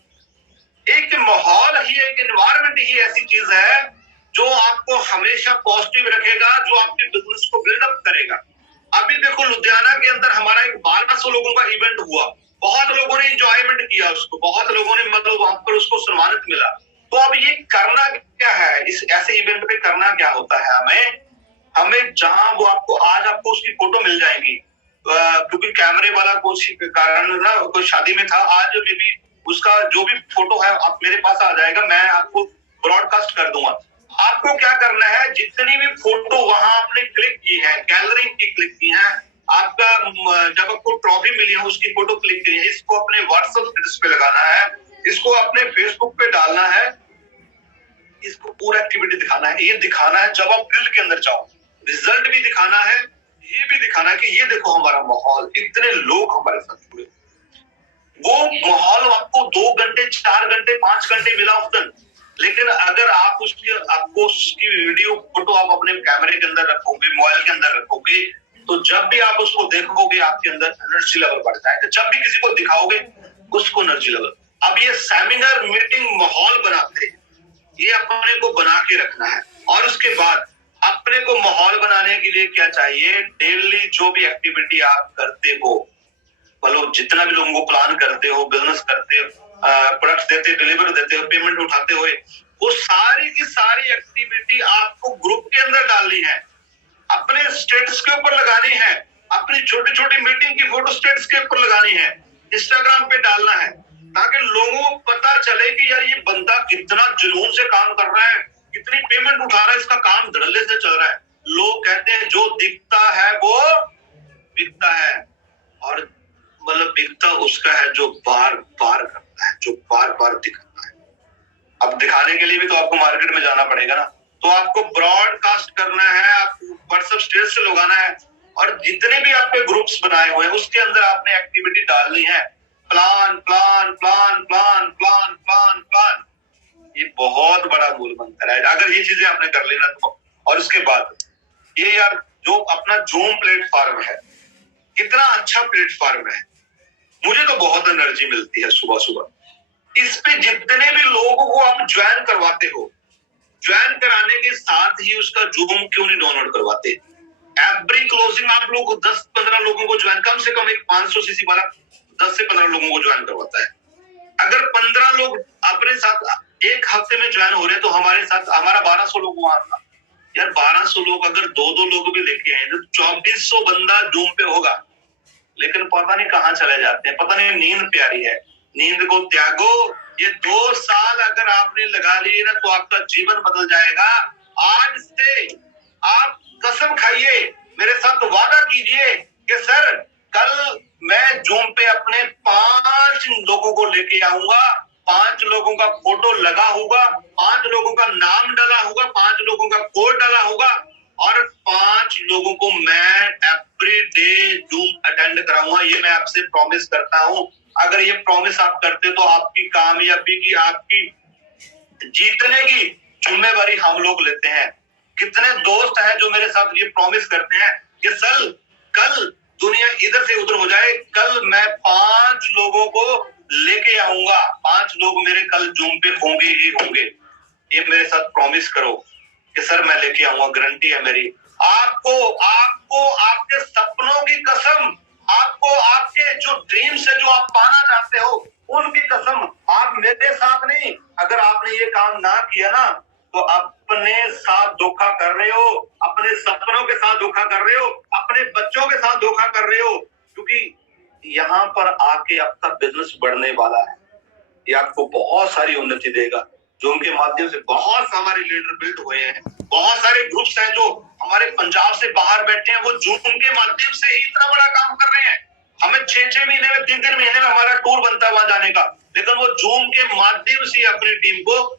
है। एक माहौल ही, एक एनवायरमेंट ही ऐसी चीज है जो आपको हमेशा पॉजिटिव रखेगा, जो आपके बिजनेस को बिल्डअप करेगा। अभी देखो लुधियाना के अंदर हमारा एक 1200 लोगों का इवेंट हुआ, बहुत लोगों ने एंजॉयमेंट किया उसको, बहुत लोगों ने मतलब वहां पर उसको सम्मानित मिला। तो अब ये करना क्या है, इस ऐसे इवेंट पे करना क्या होता है, हमें जहां वो आपको उसकी फोटो मिल जाएगी, क्योंकि कैमरे वाला कुछ कारण ना कोई शादी में था, आज मे भी उसका जो भी फोटो है आप मेरे पास आ जाएगा, मैं आपको ब्रॉडकास्ट कर दूंगा। आपको क्या करना है, जितनी भी फोटो वहां आपने क्लिक की है, गैलरी की क्लिक की है, आपका जब आपको ट्रॉफी मिली है उसकी फोटो क्लिक की है, इसको अपने व्हाट्सएप स्टेटस पे लगाना है, इसको अपने फेसबुक पे डालना है, इसको पूरा एक्टिविटी दिखाना है। ये दिखाना है जब आप फील्ड के अंदर जाओ, रिजल्ट भी दिखाना है, ये भी दिखाना है कि ये देखो हमारा माहौल, इतने लोग हमारे साथ जुड़े। वो माहौल आपको 2 घंटे, 4 घंटे, 5 घंटे मिला उस दिन, लेकिन अगर आपको उसकी वीडियो फोटो आप अपने कैमरे के अंदर रखोगे, मोबाइल के अंदर रखोगे, तो जब भी आप उसको देखोगे आपके अंदर एनर्जी लेवल बढ़ता है। तो जब भी किसी को दिखाओगे उसको एनर्जी लेवल। अब ये सेमिनार मीटिंग माहौल बनाते हैं, ये अपने को बना के रखना है। और उसके बाद अपने को माहौल बनाने के लिए क्या चाहिए, डेली जो भी एक्टिविटी आप करते हो, मतलब जितना भी लोगों को प्लान करते हो, बिजनेस करते हो, प्रोडक्ट्स देते, डिलीवर देते हो, पेमेंट उठाते हुए, वो सारी की सारी एक्टिविटी आपको ग्रुप के अंदर डालनी है, अपने स्टेटस के ऊपर लगानी है, अपनी छोटी छोटी मीटिंग की फोटो स्टेटस के ऊपर लगानी है, इंस्टाग्राम पे डालना है, ताकि लोगों को पता चले कि यार ये बंदा कितना जुनून से काम कर रहा है, कितनी पेमेंट उठा रहा है, इसका काम धड़ल्ले से चल रहा है। लोग कहते हैं जो दिखता है वो बिकता है, और मतलब बिकता उसका है जो बार बार करता है, जो बार बार दिखाता है। अब दिखाने के लिए भी तो आपको मार्केट में जाना पड़ेगा ना, तो आपको ब्रॉडकास्ट करना है, आपको व्हाट्सएप स्टेटस से लगाना है, और जितने भी आपके ग्रुप्स बनाए हुए हैं उसके अंदर आपने एक्टिविटी डालनी है। Plan plan plan plan plan plan plan, ये बहुत बड़ा मूल मंत्र है। अगर ये चीजें आपने कर लेना तो, और उसके बाद ये यार जो अपना जूम प्लेटफॉर्म है, कितना अच्छा प्लेटफॉर्म है, मुझे तो बहुत एनर्जी मिलती है सुबह सुबह। इस पे जितने भी लोगों को आप ज्वाइन करवाते हो, ज्वाइन कराने के साथ ही उसका जूम क्यों नहीं डाउनलोड करवाते। एवरी क्लोजिंग आप लोग 10-15 लोगों को ज्वाइन, कम से कम एक 500 सीसी वाला 10 से 15 लोगों को ज्वाइन करवाता है। अगर 15 लोग अपने साथ एक हफ्ते में ज्वाइन हो रहे हैं, तो हमारे साथ हमारा 1200 लोग वहां था यार। 1200 लोग अगर 2-2 लोग भी लेके आए तो 2400 बंदा जूम पे होगा। लेकिन पता नहीं कहाँ चले जाते हैं, पता नहीं नींद प्यारी है, नींद को त्यागो। ये 2 साल अगर आपने लगा लिए ना तो आपका जीवन बदल जाएगा। आज से आप कसम खाइए, मेरे साथ वादा कीजिए कि सर कल मैं जूम पे अपने 5 लोगों को लेके आऊंगा, 5 लोगों का फोटो लगा होगा, 5 लोगों का नाम डाला होगा, 5 लोगों का कोड डाला होगा, और 5 लोगों को मैं एवरी डे जूम अटेंड कराऊंगा। ये मैं आपसे प्रॉमिस करता हूं। अगर ये प्रॉमिस आप करते तो आपकी कामयाबी की, आपकी जीतने की जिम्मेवारी हम लोग लेते हैं। कितने दोस्त हैं जो मेरे साथ ये प्रॉमिस करते हैं कि सर कल दुनिया इधर से उधर हो जाए, कल मैं 5 लोगों को लेके आऊंगा, 5 लोग मेरे कल जूम पे होंगे ही होंगे। ये मेरे साथ प्रॉमिस करो कि सर मैं लेके आऊंगा, गारंटी है मेरी। आपको आपको आपके सपनों की कसम, आपको आपके जो ड्रीम्स है, जो आप पाना चाहते हो, उनकी कसम, आप मेरे साथ नहीं, अगर आपने ये काम ना किया ना तो अपने साथ धोखा कर रहे हो, अपने सपनों के साथ धोखा कर रहे हो, अपने बच्चों के साथ धोखा कर रहे हो। क्योंकि यहाँ पर आके आपका बिजनेस बढ़ने वाला है, ये आपको बहुत सारी उन्नति देगा। जूम के माध्यम से बहुत हमारे लीडर बिल्ड हुए हैं, बहुत सारे ग्रुप्स हैं जो हमारे पंजाब से बाहर बैठे हैं, वो जूम के माध्यम से ही इतना बड़ा काम कर रहे हैं। हमें 6-6 महीने में, 3-3 महीने में हमारा टूर बनता है वहां जाने का, लेकिन वो जूम के माध्यम से अपनी टीम को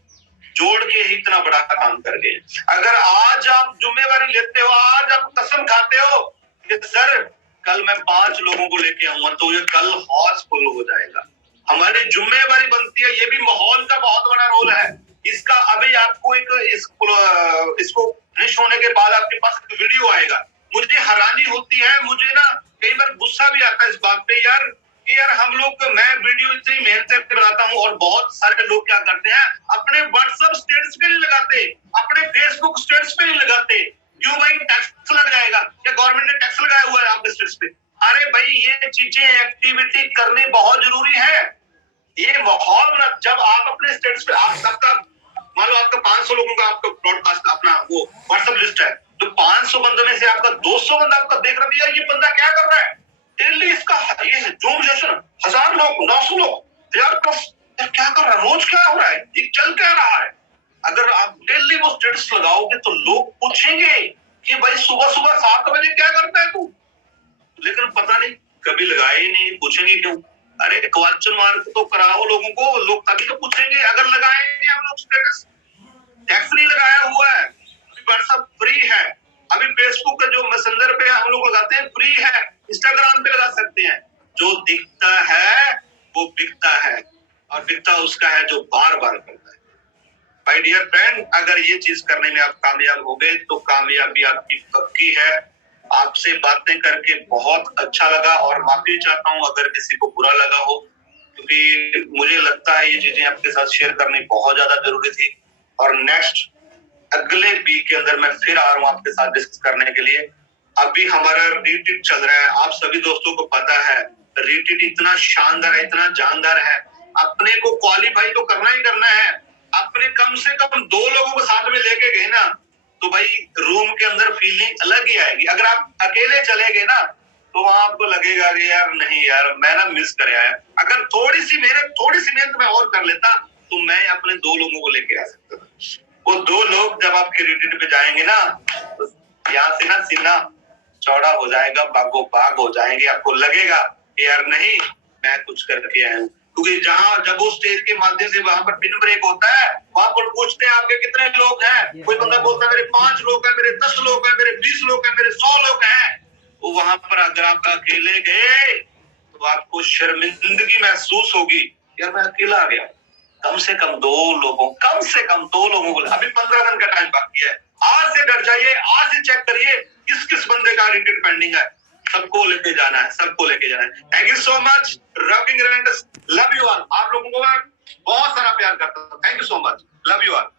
जोड़ के ही इतना बड़ा काम कर गए। अगर आज आप जिम्मेवारी लेते हो, आज आप कसम खाते हो कि सर कल मैं 5 लोगों को लेके आऊंगा, तो ये कल हाउसफुल हो जाएगा। हमारी जिम्मेवारी बनती है, ये भी माहौल का बहुत बड़ा रोल है। इसका अभी आपको इसको फिनिश होने के बाद आपके पास एक वीडियो आएगा, मुझे हैरानी होती है, मुझे ना कई बार गुस्सा भी आता है इस बात पे यार कि यार हम लोग, मैं वीडियो इतनी मेहनत से बनाता हूँ और बहुत सारे लोग क्या करते हैं, अपने व्हाट्सएप स्टेटस पे नहीं लगाते, अपने फेसबुक स्टेटस पे नहीं लगाते। क्यों भाई? टैक्स लग जाएगा या गवर्नमेंट ने टैक्स लगाया हुआ है आपके स्टेटस पे? अरे भाई ये चीजें एक्टिविटी करनी बहुत जरूरी है। ये माहौल ना, जब आप अपने स्टेटस पे आप सबका, मान लो आपका 500 लोगों का आपका ब्रॉडकास्ट अपना वो व्हाट्सएप लिस्ट है, तो 500 बंदों में से आपका 200 बंदा आपका देख रहा है यार ये बंदा क्या कर रहा है, डेली इसका ये जूम सेशन 1000 लोग, 900 लोग, 1000 प्लस, क्या कर रहा है, रोज क्या हो रहा है, ये चल क्या रहा है। अगर आप डेली वो स्टेटस लगाओगे तो लोग पूछेंगे कि भाई सुबह सुबह 7 बजे क्या करता है तू, लेकिन पता नहीं, कभी लगाए ही नहीं, पूछेंगे क्यों? अरे क्वेश्चन मार्क तो कराओ लोगों को, लोग तभी तो पूछेंगे। अगर लगाएंगे हम लोग स्टेटस, टैक्स नहीं लगाया हुआ है, व्हाट्सएप फ्री है, अभी फेसबुक का जो मैसेंजर पे हम लोग लगाते हैं फ्री है, इंस्टाग्राम पे लगा सकते हैं। जो दिखता है वो बिकता है, और बिकता उसका है जो बार बार करता है। माय डियर फ्रेंड, अगर ये चीज करने में आप कामयाब हो गए तो कामयाबी आपकी पक्की है। आपसे बातें करके बहुत अच्छा लगा, और माफी चाहता हूँ अगर किसी को बुरा लगा हो, क्योंकि मुझे लगता है ये चीजें आपके साथ शेयर करनी बहुत ज्यादा जरूरी थी। और नेक्स्ट अगले वीक के अंदर मैं फिर आ रहा हूँ आपके साथ डिस्कस करने के लिए। अभी हमारा रीट्रीट चल रहा है, आप सभी दोस्तों को पता है रीट्रीट इतना शानदार है, इतना जानदार है, अपने को क्वालिफाई तो करना ही करना है। अपने कम से कम 2 लोगों को साथ में लेके गए ना, तो भाई रूम के अंदर फीलिंग अलग ही आएगी। अगर आप अकेले चले गए ना, तो वहां आपको लगेगा कि यार नहीं यार मैं ना मिस कर आया। अगर थोड़ी सी मेहनत मैं और कर लेता तो मैं अपने 2 लोगों को लेके आ सकता था। वो 2 लोग जब आपके रिट्रीट पे जाएंगे ना, तो यहाँ से ना सीना चौड़ा हो जाएगा, बागो बाग हो जाएंगे, आपको लगेगा कि यार नहीं मैं कुछ करके आया हूँ। क्योंकि जब वो स्टेज के माध्यम से वहां पर पिन ब्रेक होता है, वहां पर पूछते हैं आपके कितने लोग हैं, कोई बंदा बोलता है मेरे 5 लोग हैं, मेरे 10 लोग हैं, मेरे 20 लोग हैं, मेरे 100 लोग हैं। तो वहां पर अगर आप अकेले गए तो आपको शर्मिंदगी महसूस होगी, यार मैं अकेला आ गया। कम से कम 2 लोगों को, अभी 15 दिन का टाइम बाकी है। आज से डर जाइए, आज से चेक करिए किस किस बंदे का रिट्रीट पेंडिंग है, सबको लेके जाना है, सबको लेके जाना है। Thank you so much, rocking रेंटस, लव यू ऑल। आप लोगों को मैं बहुत सारा प्यार करता हूँ, thank you so much, love you all.